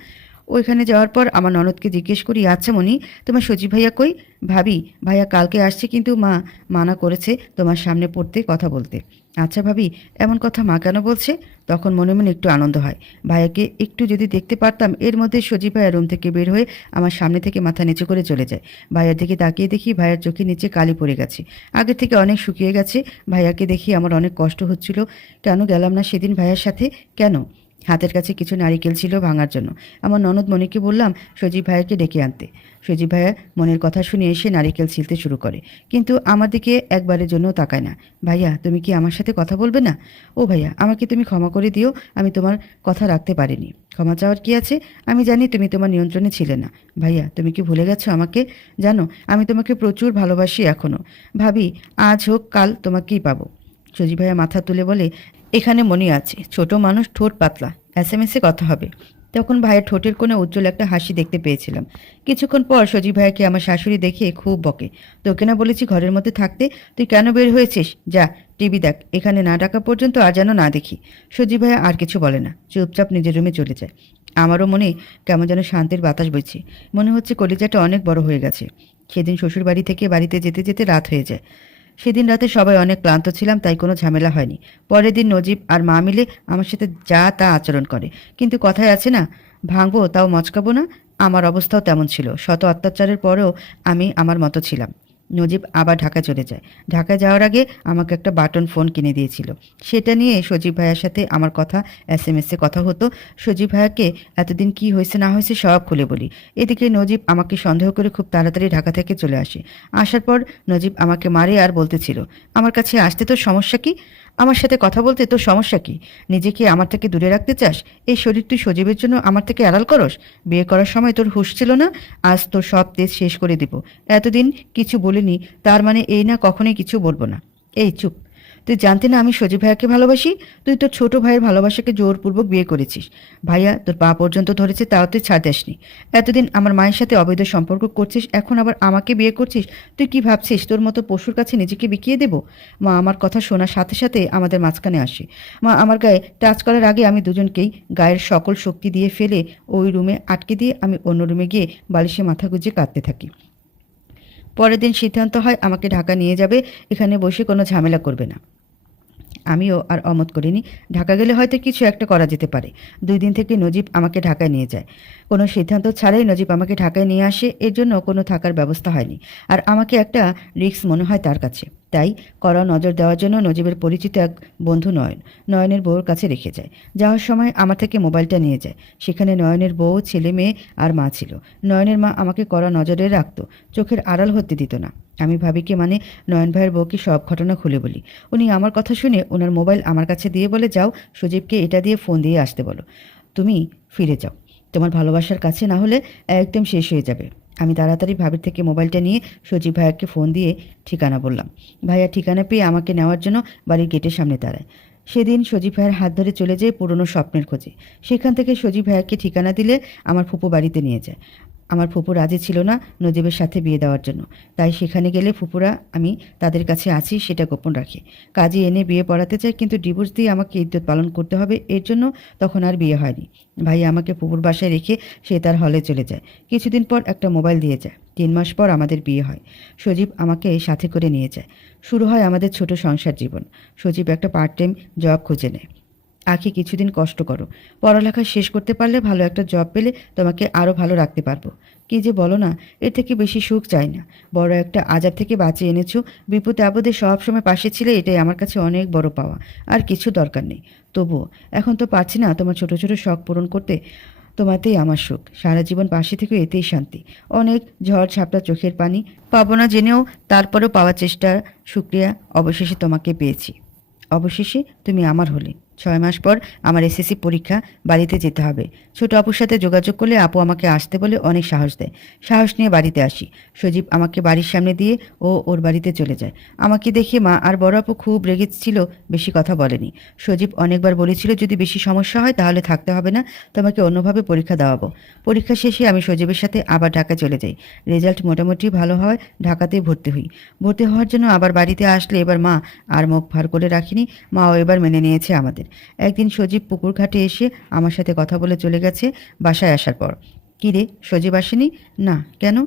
ওইখানে যাওয়ার পর আমার ননদকে জিজ্ঞেস করি, আচ্ছা মনি, তোমার সজীব ভাইয়া কই? ভাবি, ভাইয়া কালকে আসছে, কিন্তু মা মানা করেছে তোমার সামনে পড়তে কথা বলতে। আচ্ছা ভাবি, এমন কথা মা কেন বলছে? তখন মনে মনে একটু আনন্দ হয়। ভাইয়াকে একটু যদি দেখতে পারতাম। এর মধ্যে সজীব ভাইয়া রুম থেকে বের হয়ে আমার সামনে থেকে মাথা নিচু করে চলে যায়। ভাইয়ার দিকে তাকিয়ে দেখি ভাইয়ার চোখের নিচে কালি পড়ে গেছে, আগের থেকে অনেক শুকিয়ে গেছে। ভাইয়াকে দেখি আমার অনেক কষ্ট হচ্ছিল। কেন গেলাম না সেদিন ভাইয়ার সাথে? কেন? হাতের কাছে কিছু নারিকেল ছিল ভাঙার জন্য। আমার ননদ মনিকে বললাম সজীব ভাইয়াকে ডেকে আনতে। সজীব ভাইয়া মনের কথা শুনে এসে নারিকেল ছিলতে শুরু করে, কিন্তু আমার দিকে একবারের জন্য তাকায় না। ভাইয়া, তুমি কি আমার সাথে কথা বলবে না? ও ভাইয়া, আমাকে তুমি ক্ষমা করে দিও, আমি তোমার কথা রাখতে পারিনি। ক্ষমা চাওয়ার কি আছে? আমি জানি তুমি তোমার নিয়ন্ত্রণে ছিলে না। ভাইয়া, তুমি কি ভুলে গেছো আমাকে? জানো, আমি তোমাকে প্রচুর ভালোবাসি এখনও। ভাবি, আজ হোক কাল তোমাকেই পাবো। সজীব ভাইয়া মাথা তুলে বলে, এখানে মনি আছে, ছোট মানুষ, ঠোঁট পাতলা, এসএমএসে কথা হবে। তখন ভাইয়ের ঠোঁটের কোণে উজ্জ্বল একটা হাসি দেখতে পেয়েছিলাম। কিছুক্ষণ পর সজীব ভাইয়াকে আমার শাশুড়ি দেখে খুব বকে। তোকে না বলেছি ঘরের মধ্যে থাকতে? তুই কেন বের হয়েছিস? যা টিভি দেখ, এখানে না ডাকা পর্যন্ত আর যেন না দেখি। সজীব ভাইয়া আর কিছু বলে না, চুপচাপ নিজের রুমে চলে যায়। আমারও মনে কেমন যেন শান্তির বাতাস বইছে। মনে হচ্ছে কলিজাটা অনেক বড় হয়ে গেছে। সেদিন শ্বশুর বাড়ি থেকে বাড়িতে যেতে যেতে রাত হয়ে যায়। সেদিন রাতে সবাই অনেক ক্লান্ত ছিলাম, তাই কোনো ঝামেলা হয়নি। পরের দিন নজিব আর মা মিলে আমার সাথে যা তা আচরণ করে, কিন্তু কথায় আছে না, ভাঙবো তাও মচকাবো না। আমার অবস্থাও তেমন ছিল। শত অত্যাচারের পরেও আমি আমার মতো ছিলাম। নজিব আবার ঢাকা চলে যায়। ঢাকায় যাওয়ার আগে আমাকে একটা বাটন ফোন কিনে দিয়েছিল। সেটা নিয়ে সজীব ভাইয়ার সাথে আমার কথা এসএমএসে কথা হতো। সজীব ভাইয়াকে এতদিন কি হয়েছে না হয়েছে সব খুলে বলি। এদিকে নজিব আমাকে সন্দেহ করে খুব তাড়াতাড়ি ঢাকা থেকে চলে আসে। আসার পর নজিব আমাকে মারে আর বলতেছিল, আমার কাছে আসতে তোর সমস্যা কি? আমার সাথে কথা বলতে তোর সমস্যা কি? নিজেকে আমার থেকে দূরে রাখতে চাস? এই শরীর তুই সজীবের জন্য আমার থেকে আড়াল করস? বিয়ে করার সময় তোর হুঁশ ছিল না? আজ তোর সব তেজ শেষ করে দিব। এতদিন কিছু বলিনি, তার মানে এই না কখনোই কিছু বলবো না। এই চুপ! তুই জানতি না আমি সজীব ভাইয়াকে ভালোবাসি? তুই তোর ছোট ভাইয়ের ভালোবাসাকে জোরপূর্বক বিয়ে করেছিস। ভাইয়া তোর পা পর্যন্ত ধরেছে, তাও তুই ছাড় দেসনি। এতদিন আমার মায়ের সাথে অবৈধ সম্পর্ক করছিস, এখন আবার আমাকে বিয়ে করছিস। তুই কি ভাবছিস তোর মতো পশুর কাছে নিজেকে বিকিয়ে দেব? মা আমার কথা শোনার সাথে সাথে আমাদের মাঝখানে আসে। মা আমার গায়ে টাচ করার আগে আমি দুজনকেই গায়ের সকল শক্তি দিয়ে ফেলে ওই রুমে আটকে দিয়ে আমি অন্য রুমে গিয়ে বালিশে মাথা গুঁজে কাঁদতে থাকি। পরের দিন সিদ্ধান্ত হয় আমাকে ঢাকা নিয়ে যাবে, এখানে বসে কোনো ঝামেলা করবে না। আমিও আর অমত করিনি। ঢাকা গেলে হয়তো কিছু একটা করা যেতে পারে। 2 দিন থেকে নজিব আমাকে ঢাকায় নিয়ে যায়। কোনো সিদ্ধান্ত ছাড়াই নজিব আমাকে ঢাকায় নিয়ে আসে, এর জন্য কোনো থাকার ব্যবস্থা হয়নি। আর আমাকে একটা রিস্ক মনে হয় তার কাছে। তাই কড়া নজর দেওয়ার জন্য নজিবের পরিচিত এক বন্ধু নয়নের বউর কাছে রেখে যায়। যাওয়ার সময় আমার থেকে মোবাইলটা নিয়ে যায়। সেখানে নয়নের বউ, ছেলে মেয়ে আর মা ছিল। নয়নের মা আমাকে কড়া নজরে রাখতো, চোখের আড়াল হতে দিত না। আমি ভাবিকে মানে নয়ন ভাইয়ের বউকে সব ঘটনা খুলে বলি। উনি আমার কথা শুনে ওনার মোবাইল আমার কাছে দিয়ে বলে, যাও সজীবকে এটা দিয়ে ফোন দিয়ে আসতে বলো। তুমি ফিরে যাও, তোমার ভালোবাসার কাছে না হলে একদম শেষ হয়ে যাবে। আমি তাড়াতাড়ি ভাবির থেকে মোবাইলটা নিয়ে সজীব ভাইয়াকে ফোন দিয়ে ঠিকানা বললাম। ভাইয়া ঠিকানা পেয়ে আমাকে নেওয়ার জন্য বাড়ির গেটের সামনে দাঁড়ায়। সেদিন সজীব ভাইয়ের হাত ধরে চলে যায় পুরনো স্বপ্নের খোঁজে। সেখান থেকে সজীব ভাইয়াকে ঠিকানা দিলে আমার ফুপু বাড়িতে নিয়ে যায়। আমার ফুপু রাজি ছিল না নজিবের সাথে বিয়ে দেওয়ার জন্য, তাই সেখানে গেলে ফুপুরা আমি তাদের কাছে আছি সেটা গোপন রাখে। কাজে এনে বিয়ে পড়াতে চায়, কিন্তু ডিভোর্স দিয়ে আমাকে ইদ্যত পালন করতে হবে, এর জন্য তখন আর বিয়ে হয়নি। ভাই আমাকে ফুপুর বাসায় রেখে সে তার হলে চলে যায়। কিছুদিন পর একটা মোবাইল দিয়ে যায়। 3 মাস পর আমাদের বিয়ে হয়। সজীব আমাকে সাথে করে নিয়ে যায়। শুরু হয় আমাদের ছোট সংসার জীবন। সজীব একটা পার্ট টাইম জব খুঁজে নেয়। আখি, কিছুদিন কষ্ট করো, পড়ালেখা শেষ করতে পারলে ভালো একটা জব পেলে তোমাকে আরও ভালো রাখতে পারবো। কি যে বলো না, এর থেকে বেশি সুখ চাই না। বড় একটা আজাব থেকে বাঁচিয়ে এনেছো, বিপদে আপদে সবসময় পাশে ছিলে, এটাই আমার কাছে অনেক বড় পাওয়া। আর কিছু দরকার নেই। তবুও এখন তো পারছি না তোমার ছোট ছোট শখ পূরণ করতে। তোমাতেই আমার সুখ, সারা জীবন পাশে থেকে এতেই শান্তি। অনেক ঝড় ঝাপটা, চোখের পানি, পাবো না জেনেও তারপরেও পাওয়ার চেষ্টা, শুক্রিয়া, অবশেষে তোমাকে পেয়েছি। অবশেষে তুমি আমার হলে। 6 মাস পর আমার এসএসসি পরীক্ষা, বাড়িতে যেতে হবে। ছোট আপুর সাথে যোগাযোগ করলে আপু আমাকে আসতে বলে অনেক সাহস দেয়। সাহস নিয়ে বাড়িতে আসি। সজীব আমাকে বাড়ির সামনে দিয়ে ওর বাড়িতে চলে যায়। আমাকে দেখে মা আর বড় আপু খুব রেগেছিল, বেশি কথা বলেনি। সজীব অনেকবার বলেছিল যদি বেশি সমস্যা হয় তাহলে থাকতে হবে না, তোমাকে অন্যভাবে পরীক্ষা দেওয়াবো। পরীক্ষা শেষে আমি সজীবের সাথে আবার ঢাকা চলে যাই। রেজাল্ট মোটামুটি ভালো হয়, ঢাকাতেই ভর্তি হই। ভর্তি হওয়ার জন্য আবার বাড়িতে আসলে এবার মা আর মুখ ভার করে রাখিনি। মাও এবার মেনে নিয়েছে আমাদের। একদিন সজীব পুকুর ঘাটে এসে আমার সাথে কথা বলে চলে গেছে বাসায় আসার পর। কী রে, সজীব আসেনি? না, কেন?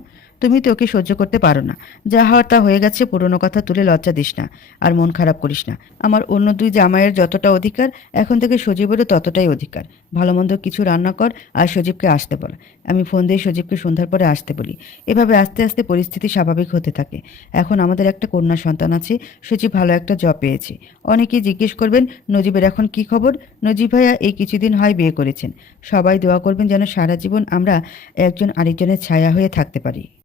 তুমি তো ওকে সহ্য করতে পারো না। যা হওয়ার তা হয়ে গেছে, পুরনো কথা তুলে লজ্জা দিস না, আর মন খারাপ করিস না। আমার অন্য দুই জামাইয়ের যতটা অধিকার, এখন থেকে সজীবেরও ততটাই অধিকার। ভালো মন্দ কিছু রান্না কর আর সজীবকে আসতে বল। আমি ফোন দিয়ে সজীবকে সন্ধ্যার পরে আসতে বলি। এভাবে আস্তে আস্তে পরিস্থিতি স্বাভাবিক হতে থাকে। এখন আমাদের একটা কন্যা সন্তান আছে। সজীব ভালো একটা জব পেয়েছে। অনেকেই জিজ্ঞেস করবেন নজিবের এখন কি খবর। নজিব ভাইয়া এই কিছুদিন হয় বিয়ে করেছেন। সবাই দোয়া করবেন যেন সারা জীবন আমরা একজন আরেকজনের ছায়া হয়ে থাকতে পারি।